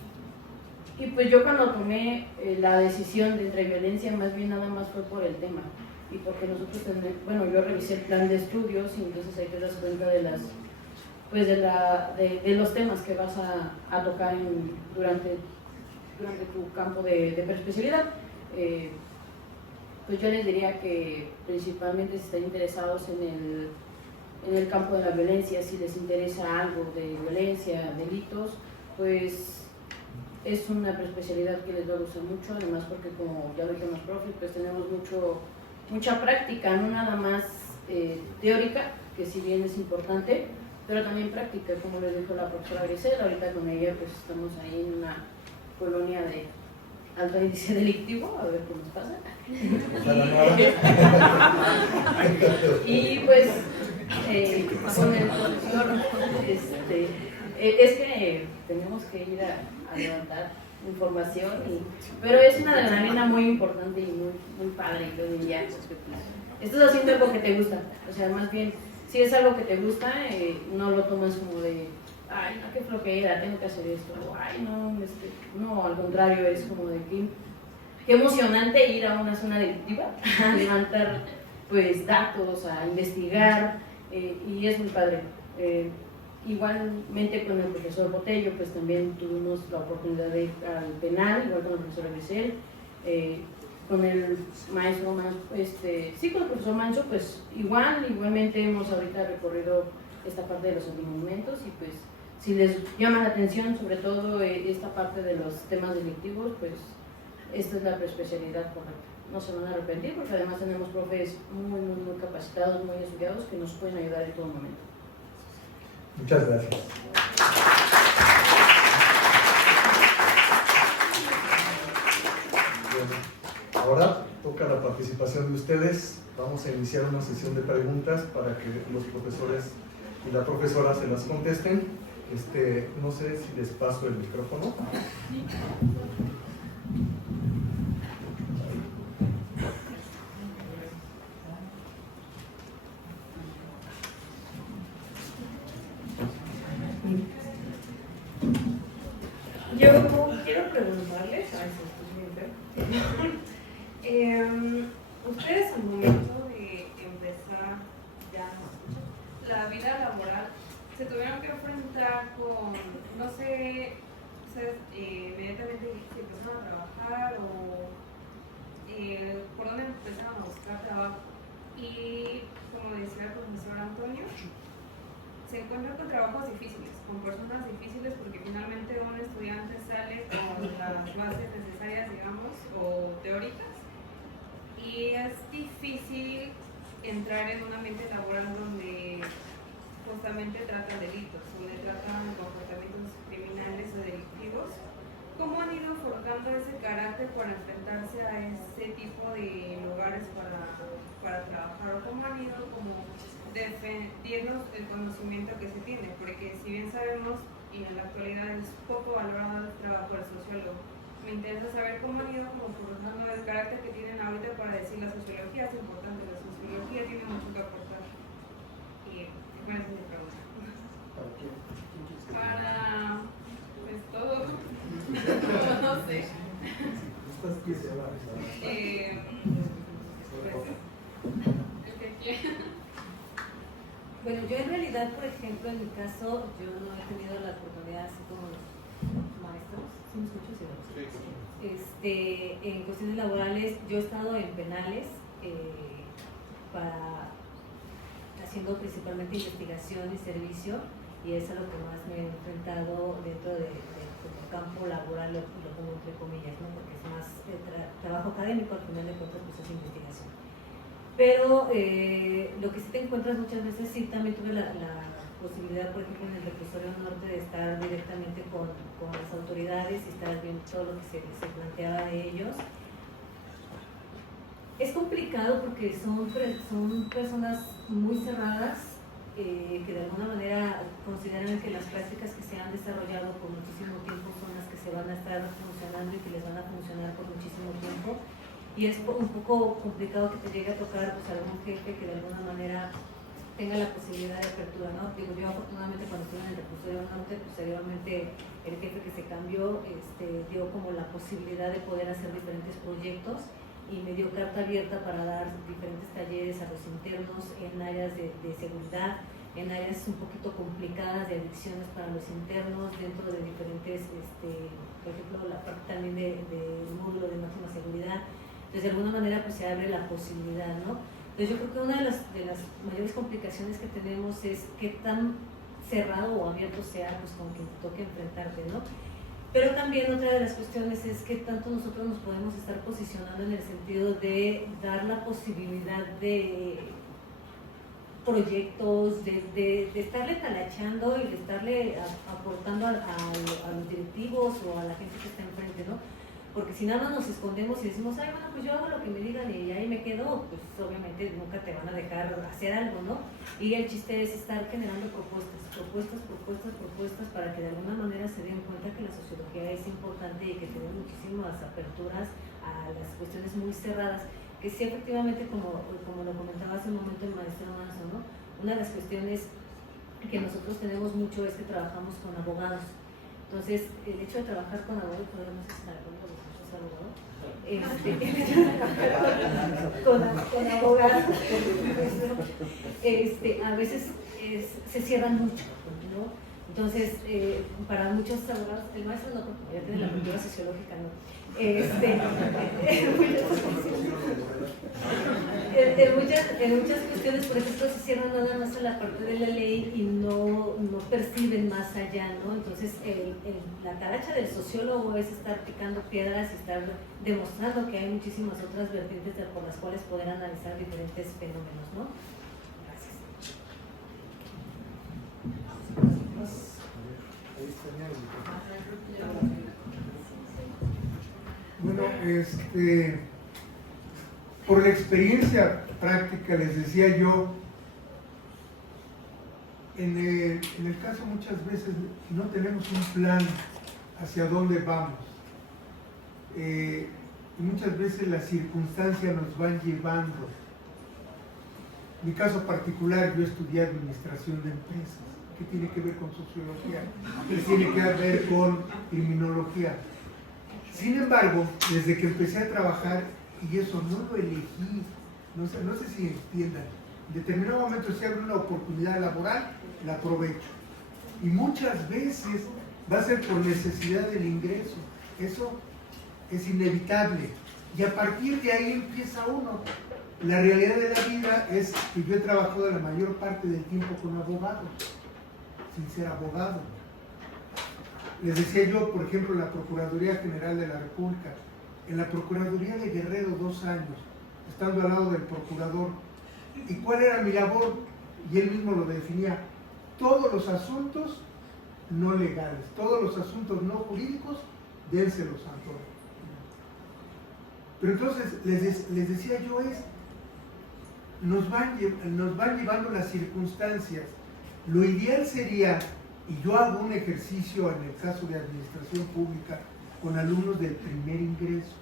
pues yo cuando tomé la decisión de entre violencia, más bien nada más fue por el tema, y porque nosotros yo revisé el plan de estudios y entonces ahí te das cuenta de los temas que vas a tocar durante tu campo de preespecialidad. Pues yo les diría que principalmente si están interesados en el campo de la violencia, si les interesa algo de violencia, delitos, pues es una preespecialidad que les va a gustar mucho, además porque como ya lo dijimos, profe, pues tenemos mucha práctica, no nada más teórica, que si bien es importante, pero también práctica, como les dijo la profesora Grisel. Ahorita con ella pues estamos ahí en una colonia de alto índice delictivo, a ver qué nos pasa. Y pues con el profesor, es que tenemos que ir a levantar información, pero es una adrenalina muy importante y muy padre. Yo diría, estás haciendo algo que te gusta, o sea, más bien, si es algo que te gusta, no lo tomas como de ay, no, qué flojera, tengo que hacer esto, o ay, no, al contrario, es como de qué emocionante ir a una zona delictiva, a levantar pues datos, a investigar, y es muy padre. Igualmente con el profesor Botello, pues también tuvimos la oportunidad de ir al penal, igual con el profesor Grisel, con el maestro Manso, con el profesor Manso, pues igualmente hemos ahorita recorrido esta parte de los antimonumentos, y pues si les llama la atención sobre todo esta parte de los temas delictivos, pues esta es la preespecialidad correcta. No se van a arrepentir porque además tenemos profes muy capacitados, muy estudiados, que nos pueden ayudar en todo momento. Muchas gracias. Bueno, ahora toca la participación de ustedes. Vamos a iniciar una sesión de preguntas para que los profesores y la profesora se las contesten. No sé si les paso el micrófono. Yo quiero preguntarles, ustedes al momento de empezar ya la vida laboral, se tuvieron que enfrentar con, no sé, ustedes inmediatamente si empezaron a trabajar o por dónde empezaron a buscar trabajo, y como decía el profesor Antonio, se encuentran con trabajos difíciles, con personas difíciles, porque finalmente un estudiante sale con las bases necesarias, digamos, o teóricas, y es difícil entrar en un ambiente laboral donde justamente tratan delitos, donde tratan comportamientos criminales o delictivos. ¿Cómo han ido forjando ese carácter para enfrentarse a ese tipo de lugares para trabajar? ¿O cómo han ido como defendiendo el conocimiento que se tiene? Porque si bien sabemos, y en la actualidad es poco valorado el trabajo del sociólogo, me interesa saber cómo han ido como forjando el carácter que tienen ahorita para decir la sociología es importante, la sociología tiene mucho que aportar. Y bueno, esa es mi pregunta. Para pues todo, no sé. Bueno, yo en realidad, por ejemplo, en mi caso, yo no he tenido la oportunidad, así como los maestros, ¿sí me escucho? Sí, en cuestiones laborales, yo he estado en penales, haciendo principalmente investigación y servicio, y es a lo que más me he enfrentado dentro del campo laboral, lo pongo entre comillas, ¿no? Porque es más trabajo académico, al final de cuentas pues es investigación. Pero lo que sí te encuentras muchas veces, sí también tuve la posibilidad, por ejemplo, en el reclusorio norte de estar directamente con las autoridades y estar viendo todo lo que se planteaba de ellos. Es complicado porque son personas muy cerradas, que de alguna manera consideran que las prácticas que se han desarrollado por muchísimo tiempo son las que se van a estar funcionando y que les van a funcionar por muchísimo tiempo. Y es un poco complicado que te llegue a tocar pues, algún jefe que de alguna manera tenga la posibilidad de apertura, ¿no? Digo, yo afortunadamente cuando estuve en el reclusorio norte, posteriormente el jefe que se cambió dio como la posibilidad de poder hacer diferentes proyectos y me dio carta abierta para dar diferentes talleres a los internos en áreas de seguridad, en áreas un poquito complicadas de adicciones para los internos, dentro de diferentes, por ejemplo, la parte también del módulo de máxima seguridad. Entonces, de alguna manera, pues se abre la posibilidad, ¿no? Entonces, yo creo que una de las mayores complicaciones que tenemos es qué tan cerrado o abierto sea, pues, con quien te toque enfrentarte, ¿no? Pero también otra de las cuestiones es que tanto nosotros nos podemos estar posicionando en el sentido de dar la posibilidad de proyectos, de estarle talachando y de estarle aportando a los directivos o a la gente que está enfrente, ¿no? Porque si nada más nos escondemos y decimos, ay, bueno, pues yo hago lo que me digan y ahí me quedo, pues obviamente nunca te van a dejar hacer algo, ¿no? Y el chiste es estar generando propuestas para que de alguna manera se den cuenta que la sociología es importante y que tiene muchísimas aperturas a las cuestiones muy cerradas, que sí, efectivamente, como lo comentaba hace un momento el maestro Manso, ¿no? Una de las cuestiones que nosotros tenemos mucho es que trabajamos con abogados. Entonces, el hecho de trabajar con abogados, no sé si está abogado, con abogados, a veces se cierran mucho, ¿no? Entonces, para muchos abogados, el maestro no, porque ya tiene la cultura sociológica, ¿no? En muchas cuestiones, por ejemplo, se cierran nada más en la parte de la ley y no perciben más allá, ¿no? Entonces, la taracha del sociólogo es estar picando piedras y estar demostrando que hay muchísimas otras vertientes por las cuales poder analizar diferentes fenómenos, ¿no? Gracias. Bueno, por la experiencia práctica, les decía yo, en el caso muchas veces no tenemos un plan hacia dónde vamos. Y muchas veces las circunstancias nos van llevando. En mi caso particular, yo estudié administración de empresas. ¿Qué tiene que ver con sociología? ¿Qué tiene que ver con criminología? Sin embargo, desde que empecé a trabajar, y eso no lo elegí, no sé si entiendan, en determinado momento si abre una oportunidad laboral, la aprovecho. Y muchas veces va a ser por necesidad del ingreso. Eso es inevitable. Y a partir de ahí empieza uno. La realidad de la vida es que yo he trabajado la mayor parte del tiempo con abogados, sin ser abogado. Les decía yo, por ejemplo, la Procuraduría General de la República, en la Procuraduría de Guerrero 2 años, estando al lado del procurador. ¿Y cuál era mi labor? Y él mismo lo definía: todos los asuntos no legales, todos los asuntos no jurídicos, dénselos a Antonio. Pero entonces les decía yo, nos van llevando las circunstancias. Lo ideal sería, y yo hago un ejercicio en el caso de administración pública con alumnos del primer ingreso.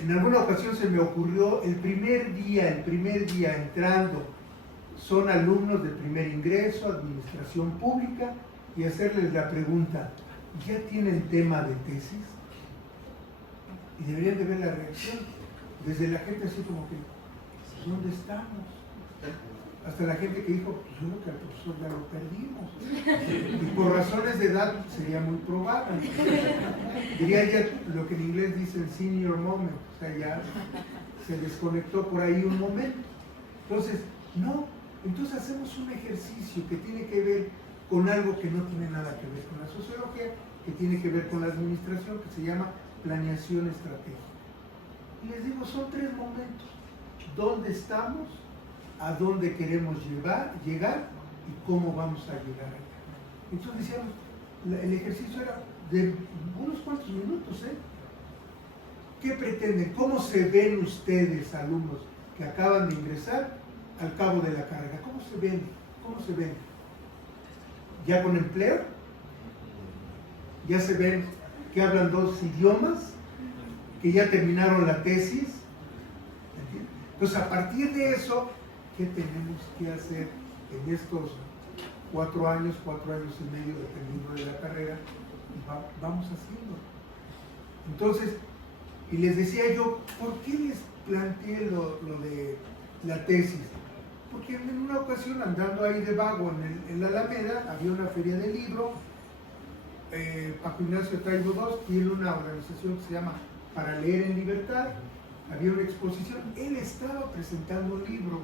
En alguna ocasión se me ocurrió el primer día entrando, son alumnos de primer ingreso, administración pública, y hacerles la pregunta: ¿ya tienen tema de tesis? Y deberían de ver la reacción desde la gente así como que pues, ¿dónde estamos? Hasta la gente que dijo, pues yo creo que al profesor ya lo perdimos. Y por razones de edad sería muy probable. Diría ya lo que en inglés dicen senior moment, o sea, ya se desconectó por ahí un momento. Entonces, no, entonces hacemos un ejercicio que tiene que ver con algo que no tiene nada que ver con la sociología, que tiene que ver con la administración, que se llama planeación estratégica. Y les digo, son 3 momentos. ¿Dónde estamos? ¿A dónde queremos llegar? ¿Y cómo vamos a llegar allá? Entonces decíamos, el ejercicio era de unos cuantos minutos, ¿eh? ¿Qué pretenden? ¿Cómo se ven ustedes, alumnos que acaban de ingresar al cabo de la carrera? ¿Cómo se ven? ¿Cómo se ven? ¿Ya con empleo? ¿Ya se ven que hablan 2 idiomas? ¿Que ya terminaron la tesis? ¿Entiendes? Entonces, a partir de eso, ¿qué tenemos que hacer en estos 4 años, 4 años y medio, dependiendo de la carrera? Y vamos haciendo. Entonces, y les decía yo, ¿por qué les planteé lo de la tesis? Porque en una ocasión, andando ahí de vago en la Alameda, había una feria de libro. Paco Ignacio Taibo II tiene una organización que se llama Para Leer en Libertad. Había una exposición. Él estaba presentando un libro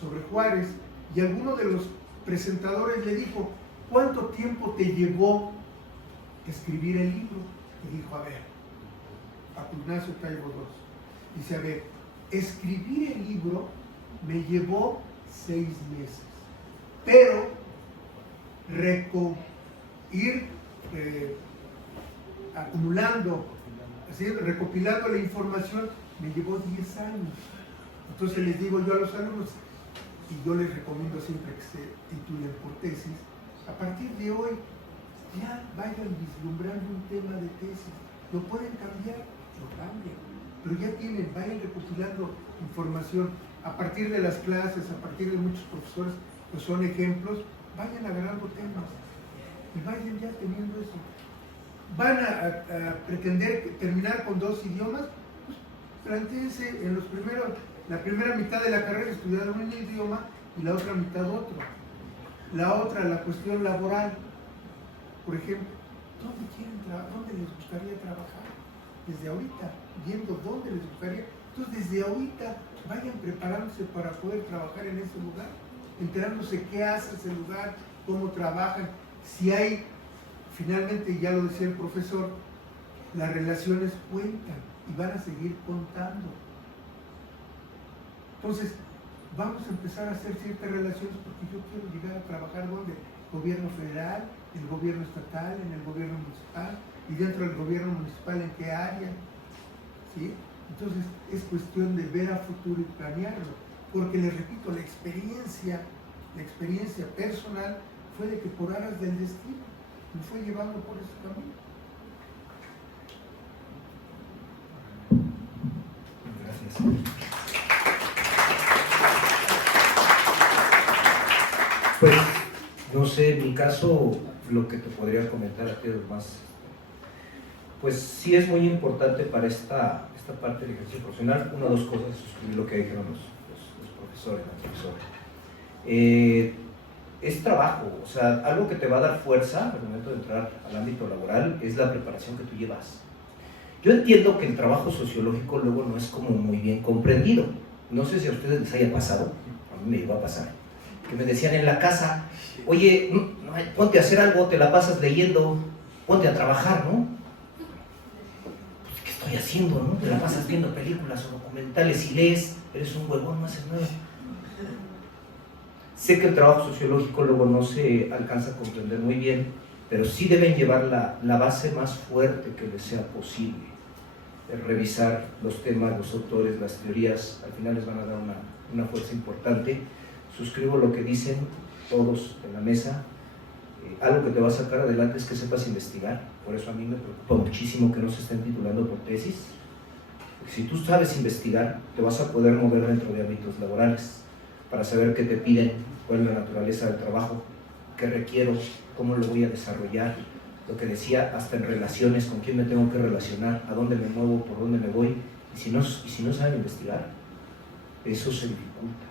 sobre Juárez y alguno de los presentadores le dijo, ¿cuánto tiempo te llevó escribir el libro? Y dijo, a ver, Paco Ignacio Taibo II. Dice, a ver, escribir el libro me llevó 6 meses, pero ir acumulando, así, recopilando la información, me llevó 10 años. Entonces les digo yo a los alumnos, y yo les recomiendo siempre que se titulen por tesis, a partir de hoy ya vayan vislumbrando un tema de tesis. Lo pueden cambiar, lo cambian, pero ya vayan recopilando información a partir de las clases, a partir de muchos profesores que son ejemplos, vayan agarrando temas y vayan ya teniendo eso. Van a pretender terminar con 2 idiomas, pues plantéense en la primera mitad de la carrera estudiar un idioma y la otra mitad otro. La otra, la cuestión laboral, por ejemplo, ¿dónde les gustaría trabajar? Desde ahorita, viendo dónde les gustaría. Entonces, desde ahorita vayan preparándose para poder trabajar en ese lugar, enterándose qué hace ese lugar, cómo trabajan, si hay, finalmente, ya lo decía el profesor, las relaciones cuentan y van a seguir contando. Entonces, vamos a empezar a hacer ciertas relaciones porque yo quiero llegar a trabajar ¿dónde? Gobierno federal, el gobierno estatal, en el gobierno municipal, y dentro del gobierno municipal en qué área, ¿sí? Entonces es cuestión de ver a futuro y planearlo, porque les repito, la experiencia personal fue de que por aras del destino me fue llevando por ese camino. Gracias. Pues, no sé, en mi caso, lo que te podría comentar a ti más, pues sí es muy importante para esta parte del ejercicio profesional, una o 2 cosas, suscribir lo que dijeron los profesores, la profesora. Es trabajo, o sea, algo que te va a dar fuerza al momento de entrar al ámbito laboral es la preparación que tú llevas. Yo entiendo que el trabajo sociológico luego no es como muy bien comprendido. No sé si a ustedes les haya pasado, a mí me iba a pasar, que me decían en la casa, oye, ponte a hacer algo, te la pasas leyendo, ponte a trabajar, ¿no? Pues, ¿qué estoy haciendo, no? Te la pasas viendo películas o documentales y lees, eres un huevón, no haces nada. Sé que el trabajo sociológico luego no se alcanza a comprender muy bien, pero sí deben llevar la base más fuerte que les sea posible. Revisar los temas, los autores, las teorías, al final les van a dar una fuerza importante. Suscribo lo que dicen todos en la mesa. Algo que te va a sacar adelante es que sepas investigar. Por eso a mí me preocupa muchísimo que no se estén titulando por tesis. Porque si tú sabes investigar, te vas a poder mover dentro de ámbitos laborales para saber qué te piden, cuál es la naturaleza del trabajo, qué requiero, cómo lo voy a desarrollar. Lo que decía, hasta en relaciones, con quién me tengo que relacionar, a dónde me muevo, por dónde me voy. Y si no saben investigar, Eso se dificulta.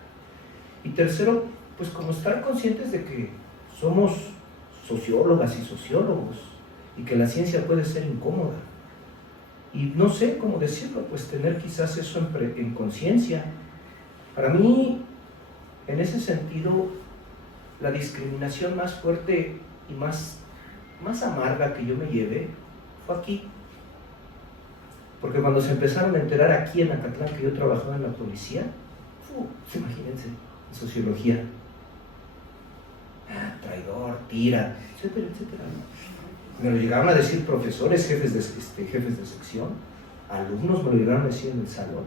Y tercero, pues como estar conscientes de que somos sociólogas y sociólogos y que la ciencia puede ser incómoda. Y no sé cómo decirlo, pues tener quizás eso en conciencia. Para mí, en ese sentido, la discriminación más fuerte y más amarga que yo me llevé fue aquí. Porque cuando se empezaron a enterar aquí en Acatlán que yo trabajaba en la policía, imagínense, en sociología, traidor, tira, etcétera, etcétera. Me lo llegaron a decir profesores, jefes de sección, alumnos me lo llegaron a decir en el salón,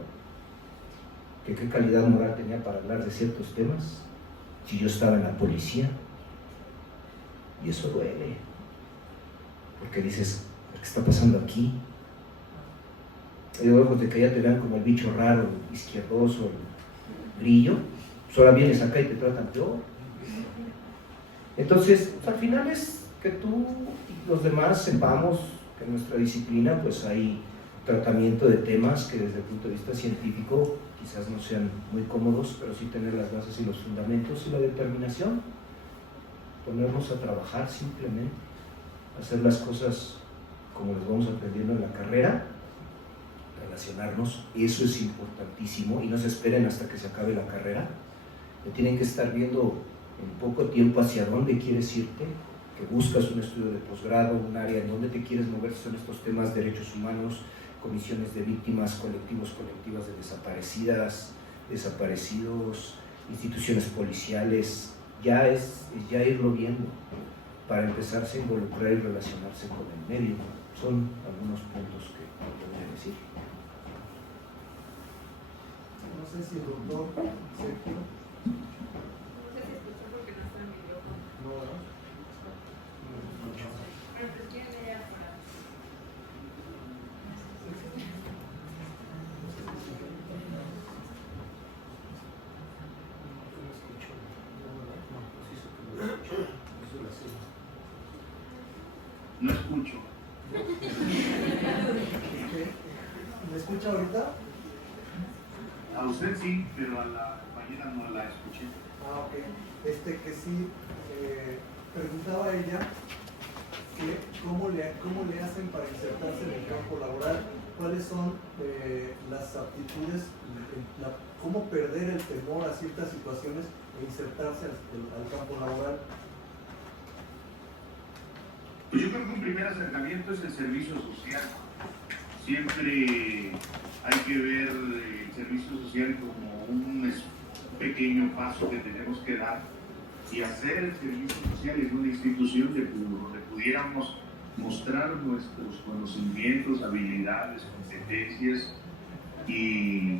que qué calidad moral tenía para hablar de ciertos temas, si yo estaba en la policía. Y eso duele, porque dices, ¿qué está pasando aquí? Y luego de que ya te vean como el bicho raro, el izquierdoso, el grillo, pues ahora vienes acá y te tratan peor. Entonces, al final es que tú y los demás sepamos que en nuestra disciplina pues hay tratamiento de temas que desde el punto de vista científico quizás no sean muy cómodos, pero sí tener las bases y los fundamentos y la determinación, ponernos a trabajar simplemente, hacer las cosas como les vamos aprendiendo en la carrera, relacionarnos, eso es importantísimo, y no se esperen hasta que se acabe la carrera, tienen que estar viendo en poco tiempo hacia dónde quieres irte, que buscas un estudio de posgrado, un área en donde te quieres mover, son estos temas, derechos humanos, comisiones de víctimas, colectivas de desaparecidas, desaparecidos, instituciones policiales, ya es ya irlo viendo para empezarse a involucrar y relacionarse con el medio. Son algunos puntos que podría decir. No sé si el doctor Sergio. No sé si escuchó porque no está en micrófono. No, ¿verdad? Antes tiene ya para. No escucho. ¿Me escucha ahorita? A usted sí, pero a la compañera no la escuché. Ah, ok. Que sí, preguntaba ella que cómo le hacen para insertarse en el campo laboral, cuáles son las aptitudes, cómo perder el temor a ciertas situaciones e insertarse al campo laboral. Pues yo creo que un primer acercamiento es el servicio social. Siempre hay que ver el servicio social como un pequeño paso que tenemos que dar y hacer el servicio social en una institución donde pudiéramos mostrar nuestros conocimientos, habilidades, competencias y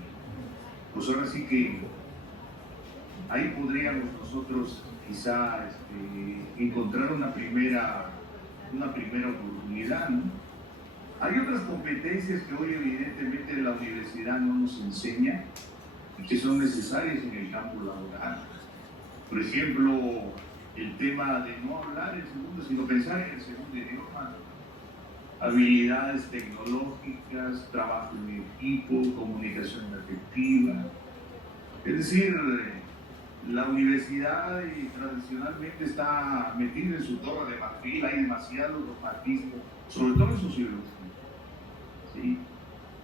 pues ahora sí que ahí podríamos nosotros quizá encontrar una primera oportunidad, ¿no? Hay otras competencias que hoy evidentemente la universidad no nos enseña y que son necesarias en el campo laboral. Por ejemplo, el tema de no hablar el segundo, sino pensar en el segundo idioma, habilidades tecnológicas, trabajo en equipo, comunicación efectiva. Es decir, la universidad tradicionalmente está metida en su torre de marfil, hay demasiado dogmatismo, sobre todo en sociología. ¿Sí?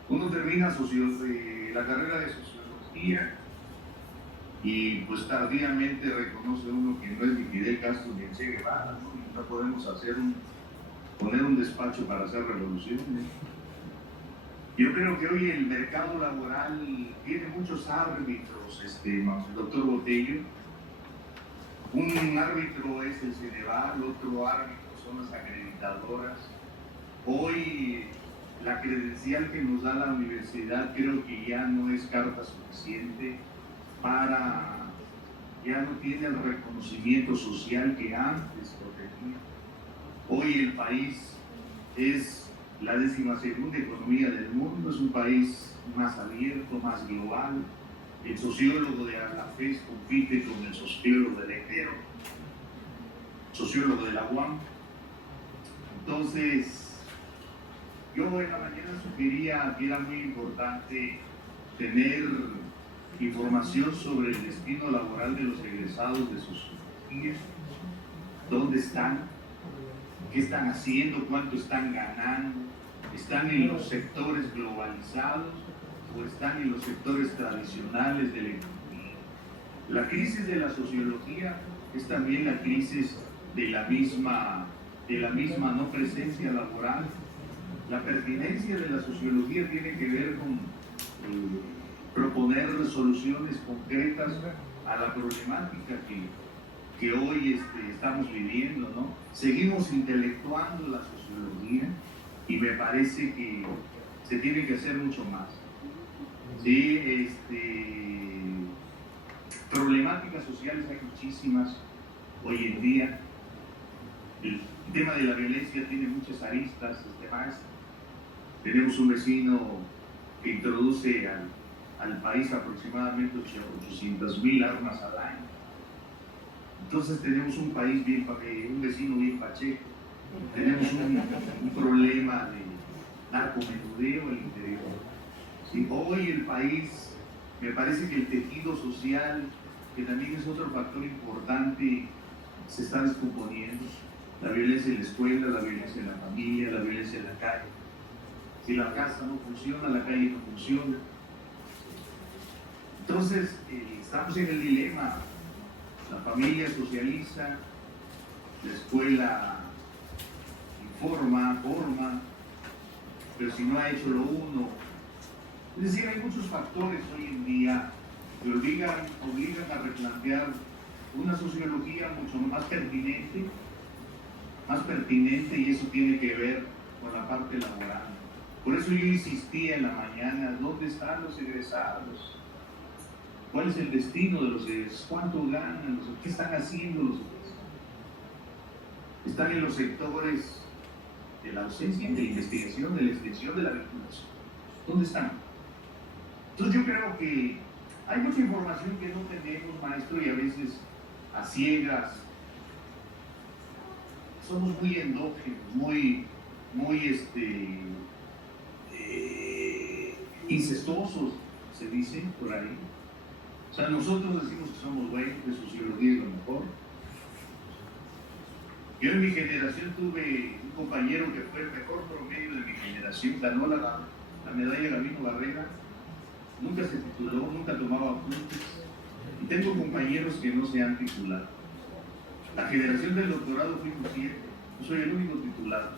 Uno termina la carrera de sociología y pues tardíamente reconoce uno que no es ni Fidel Castro ni el Che Guevara, ¿no? Y no podemos poner un despacho para hacer revoluciones. Yo creo que hoy el mercado laboral tiene muchos árbitros, doctor Botello. Un árbitro es el Ceneval, otro árbitro son las acreditadoras. Hoy la credencial que nos da la universidad creo que ya no es carta suficiente ya no tiene el reconocimiento social que antes lo tenía. Hoy el país es la 12ª economía del mundo, es un país más abierto, más global. El sociólogo de Alafés compite con el sociólogo del EGERO, sociólogo de la UAM. Entonces, yo en la mañana sugería que era muy importante tener información sobre el destino laboral de los egresados de sociología, dónde están, qué están haciendo, cuánto están ganando, están en los sectores globalizados o están en los sectores tradicionales de la economía. La crisis de la sociología es también la crisis de la misma no presencia laboral. La pertinencia de la sociología tiene que ver con proponer soluciones concretas a la problemática que hoy estamos viviendo, ¿no? Seguimos intelectuando la sociología y me parece que se tiene que hacer mucho más. Sí, problemáticas sociales hay muchísimas hoy en día. El tema de la violencia tiene muchas aristas, maestro. Tenemos un vecino que introduce al país aproximadamente 800,000 armas al año. Entonces tenemos un país un vecino bien pacheco. Tenemos un problema de narcomenudeo al interior. Sí, hoy el país, me parece que el tejido social, que también es otro factor importante, se está descomponiendo. La violencia en la escuela, la violencia en la familia, la violencia en la calle. Si la casa no funciona, la calle no funciona. Entonces, estamos en el dilema. La familia socializa, la escuela informa, forma, pero si no ha hecho lo uno. Es decir, hay muchos factores hoy en día que obligan a replantear una sociología mucho más pertinente, y eso tiene que ver con la parte laboral. Por eso yo insistía en la mañana, ¿dónde están los egresados? ¿Cuál es el destino de los egresados? ¿Cuánto ganan? ¿Qué están haciendo los egresados? Están en los sectores de la docencia, de la investigación, de la extensión, de la vinculación. ¿Dónde están? Entonces yo creo que hay mucha información que no tenemos, maestro, y a veces a ciegas. Somos muy endógenos, muy incestuosos, se dice por ahí. O sea, nosotros decimos que somos buenos, que sociología es lo mejor. Yo en mi generación tuve un compañero que fue el mejor promedio de mi generación, ganó la medalla Gabino Barrera, nunca se tituló, nunca tomaba apuntes, y tengo compañeros que no se han titulado. La generación del doctorado fuimos 7, yo soy el único titulado.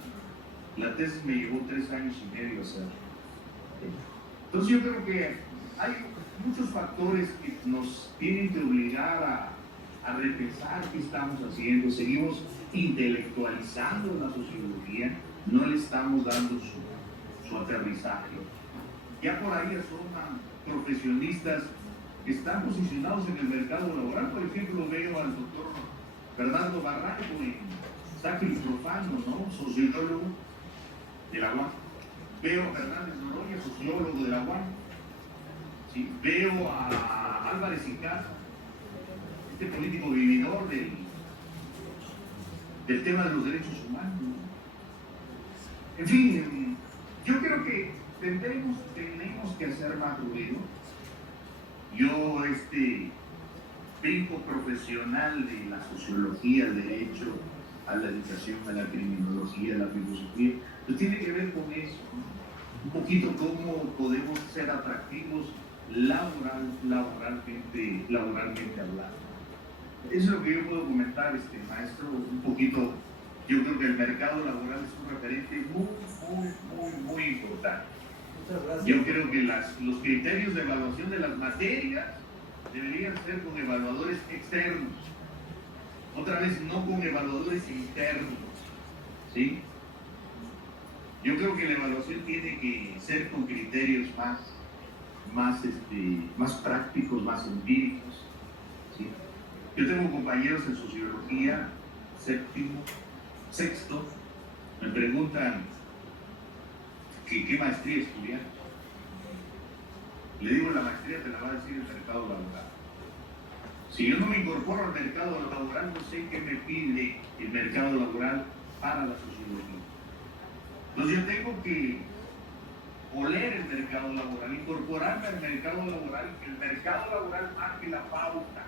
La tesis me llevó 3 años y medio hacer. Entonces yo creo que hay muchos factores que nos tienen que obligar a repensar qué estamos haciendo. Seguimos intelectualizando la sociología, no le estamos dando su aterrizaje. Ya por ahí asoman profesionistas que están posicionados en el mercado laboral. Por ejemplo, veo al doctor Bernardo Barranco en Sacro y Profano, ¿no? Sociólogo de la UAM. Veo a Fernández Noroña, sociólogo de la UAM. ¿Sí? Veo a Álvarez Incasa, este político vividor del tema de los derechos humanos, ¿no? En fin, yo creo que tenemos que hacer más ruido. Yo, brinco profesional de la sociología, el derecho, a la educación, a la criminología, a la filosofía, pues tiene que ver con eso, ¿no? Un poquito cómo podemos ser atractivos laboralmente hablando. Eso es lo que yo puedo comentar, maestro, un poquito. Yo creo que el mercado laboral es un referente muy importante. Yo creo que los criterios de evaluación de las materias deberían ser con evaluadores externos. Otra vez, no con evaluadores internos, ¿sí? Yo creo que la evaluación tiene que ser con criterios más prácticos, más empíricos, ¿sí? Yo tengo compañeros en sociología, sexto, me preguntan qué maestría estudiar. Le digo, la maestría te la va a decir el mercado laboral. Si yo no me incorporo al mercado laboral, no sé qué me pide el mercado laboral para la sociología. Entonces yo tengo que oler el mercado laboral, incorporarme al mercado laboral, que el mercado laboral marque la pauta.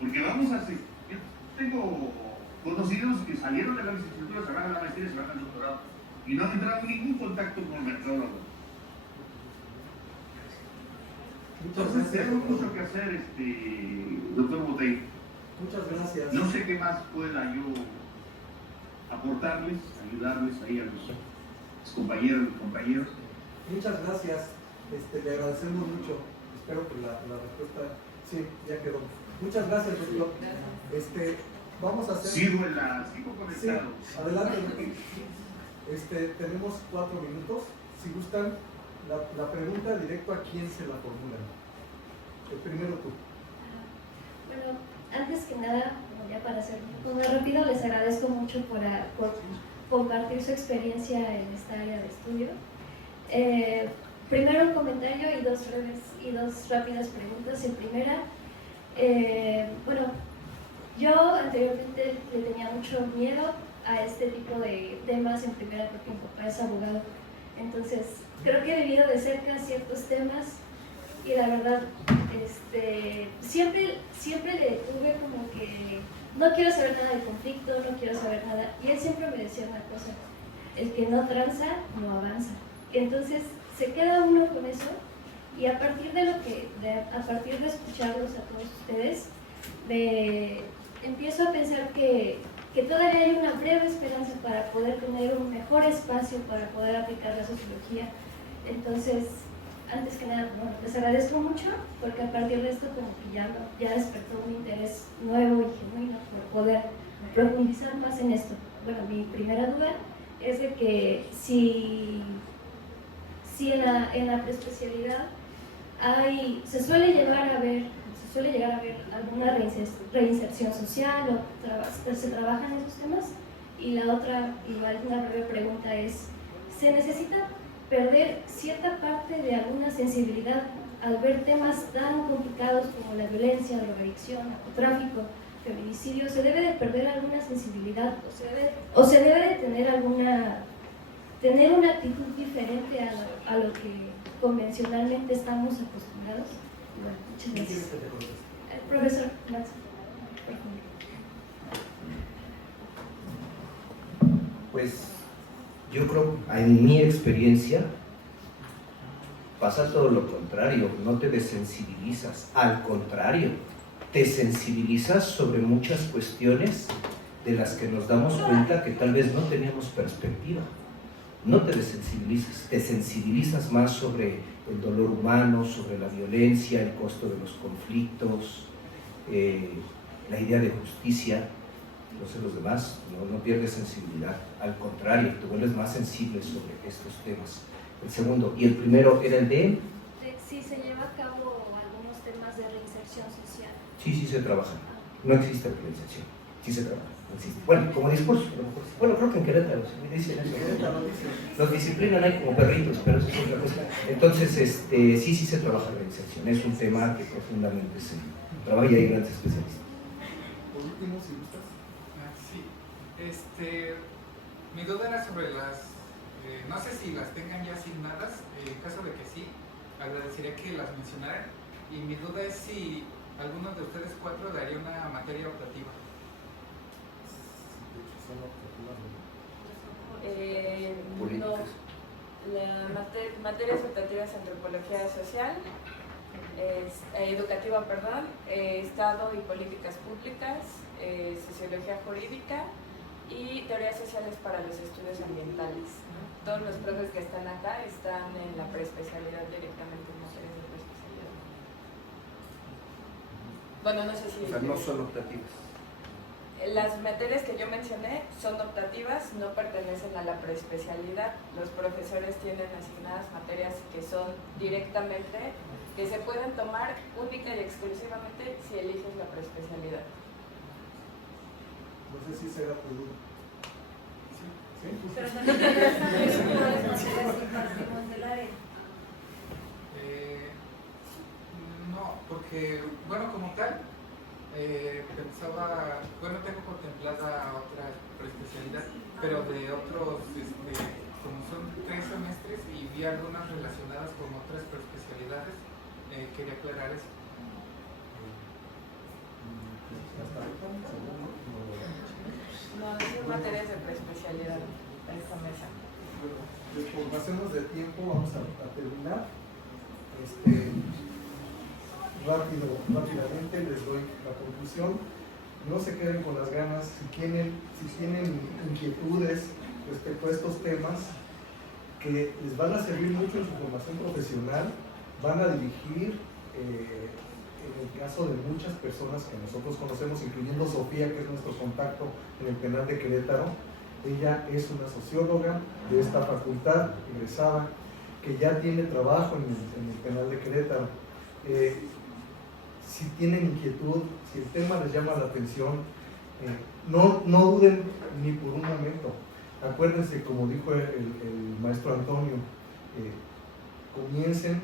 Porque vamos a hacer, yo tengo conocidos que salieron de la licenciatura, se van a la maestría, se van al doctorado y no han entrado en ningún contacto con el mercado laboral. Entonces tenemos mucho que hacer, doctor Botello. Muchas gracias. No sé qué más pueda yo aportarles, ayudarles ahí a los compañeros y compañeros. Muchas gracias. Le agradecemos mucho. Espero que la respuesta sí, ya quedó. Muchas gracias, doctor. Vamos a hacer. Sigo conectado. Sí, adelante, doctor. Tenemos 4 minutos. Si gustan, la pregunta directo a quién se la formulan. El primero tú. Bueno, antes que nada, ya para hacer un poco más rápido, les agradezco mucho por compartir su experiencia en esta área de estudio. Primero un comentario y dos rápidas preguntas. En primera, bueno, yo anteriormente le tenía mucho miedo a este tipo de temas. En primera, porque mi papá es abogado. Entonces, creo que he vivido de cerca ciertos temas y la verdad, siempre le tuve como que no quiero saber nada del conflicto, no quiero saber nada. Y él siempre me decía una cosa: el que no tranza, no avanza. Entonces, se queda uno con eso y a partir de escucharlos a todos ustedes, empiezo a pensar que todavía hay una breve esperanza para poder tener un mejor espacio para poder aplicar la sociología. Entonces, antes que nada, bueno, les agradezco mucho porque a partir de esto como que ya despertó un interés nuevo y genuino por poder profundizar más en esto. Bueno, mi primera duda es de que si en la preespecialidad se suele llegar a ver alguna reinserción social o se trabajan esos temas. Y la otra, igual una breve pregunta es, ¿se necesita perder cierta parte de alguna sensibilidad al ver temas tan complicados como la violencia, drogadicción, narcotráfico, feminicidio? ¿Se debe de perder alguna sensibilidad o se debe de tener una actitud diferente a lo que convencionalmente estamos acostumbrados? Bueno, muchas gracias. Profesor Max. Pues yo creo, en mi experiencia, pasa todo lo contrario, no te desensibilizas, al contrario, te sensibilizas sobre muchas cuestiones de las que nos damos cuenta que tal vez no teníamos perspectiva. No te desensibilizas, te sensibilizas más sobre el dolor humano, sobre la violencia, el costo de los conflictos, la idea de justicia. Entonces los demás no pierdes sensibilidad, al contrario, te vuelves más sensible sobre estos temas. El segundo, y el primero era el de... Si se lleva a cabo algunos temas de reinserción social. Sí se trabaja, no existe reinserción, sí se trabaja, no existe. Bueno, como discurso, bueno, creo que en Querétaro se dicen eso. Los disciplinan ahí como perritos, pero eso es otra cosa. Entonces, sí se trabaja reinserción, es un tema que profundamente se trabaja y hay grandes especialistas. Por último, si gustas. Mi duda era sobre no sé si las tengan ya asignadas. En caso de que sí, agradecería que las mencionaran. Y mi duda es si alguno de ustedes 4 daría una materia optativa. No, materias optativas: antropología social, educativa, Estado y políticas públicas, sociología jurídica y teorías sociales para los estudios ambientales. Todos los profes que están acá están en la preespecialidad directamente en materias de preespecialidad. Bueno, no sé si... O sea, no son optativas. Las materias que yo mencioné son optativas, no pertenecen a la preespecialidad. Los profesores tienen asignadas materias que son directamente, que se pueden tomar única y exclusivamente si eliges la preespecialidad. No sé si será tu duda. ¿Sí? Pero también quería saber cuáles materias impartimos del área. No, porque, bueno, como tal, pensaba, bueno, tengo contemplada otra preespecialidad, pero de otros como son 3 semestres y vi algunas relacionadas con otras especialidades, quería aclarar eso. No, son materias de preespecialidad en esta mesa. Por razones de tiempo vamos a terminar. Rápidamente les doy la conclusión. No se queden con las ganas. Si tienen inquietudes respecto a estos temas que les van a servir mucho en su formación profesional, van a dirigir, en el caso de muchas personas que nosotros conocemos, incluyendo Sofía, que es nuestro contacto en el penal de Querétaro. Ella es una socióloga de esta facultad, egresada, que ya tiene trabajo en el penal de Querétaro. Si tienen inquietud, si el tema les llama la atención, no duden ni por un momento. Acuérdense, como dijo el maestro Antonio, comiencen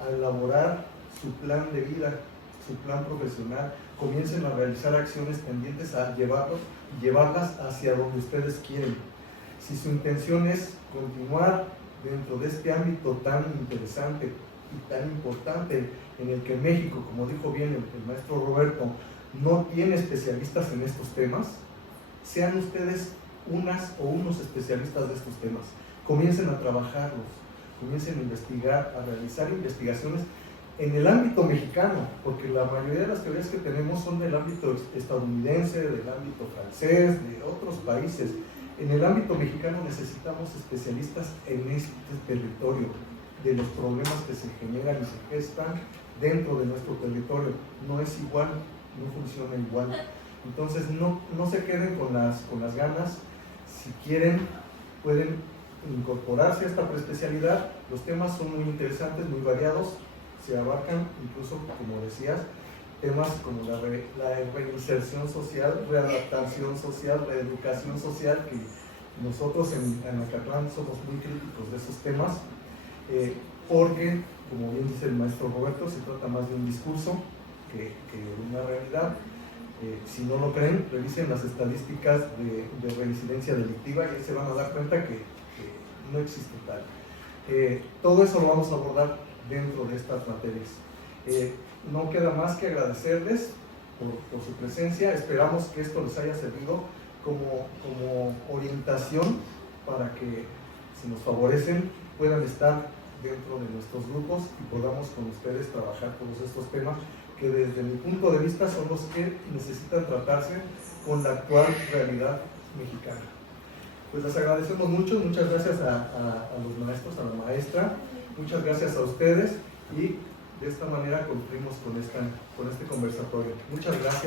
a elaborar su plan de vida, su plan profesional, comiencen a realizar acciones pendientes, a llevarlas hacia donde ustedes quieren. Si su intención es continuar dentro de este ámbito tan interesante y tan importante en el que México, como dijo bien el maestro Roberto, no tiene especialistas en estos temas, sean ustedes unas o unos especialistas de estos temas. Comiencen a trabajarlos, comiencen a investigar, a realizar investigaciones en el ámbito mexicano, porque la mayoría de las teorías que tenemos son del ámbito estadounidense, del ámbito francés, de otros países. En el ámbito mexicano necesitamos especialistas en este territorio, de los problemas que se generan y se gestan dentro de nuestro territorio. No es igual, no funciona igual. Entonces no se queden con las ganas. Si quieren, pueden incorporarse a esta preespecialidad. Los temas son muy interesantes, muy variados. Se abarcan incluso, como decías, temas como la reinserción social, readaptación social, reeducación social, que nosotros en Acatlán somos muy críticos de esos temas, porque, como bien dice el maestro Roberto, se trata más de un discurso que de una realidad. Si no lo creen, revisen las estadísticas de reincidencia delictiva y ahí se van a dar cuenta que no existe tal. Todo eso lo vamos a abordar dentro de estas materias. No queda más que agradecerles por su presencia. Esperamos que esto les haya servido como orientación para que, si nos favorecen, puedan estar dentro de nuestros grupos y podamos con ustedes trabajar todos estos temas que desde mi punto de vista son los que necesitan tratarse con la actual realidad mexicana. Pues les agradecemos mucho, muchas gracias a los maestros, a la maestra, muchas gracias a ustedes y de esta manera concluimos con este conversatorio. Muchas gracias.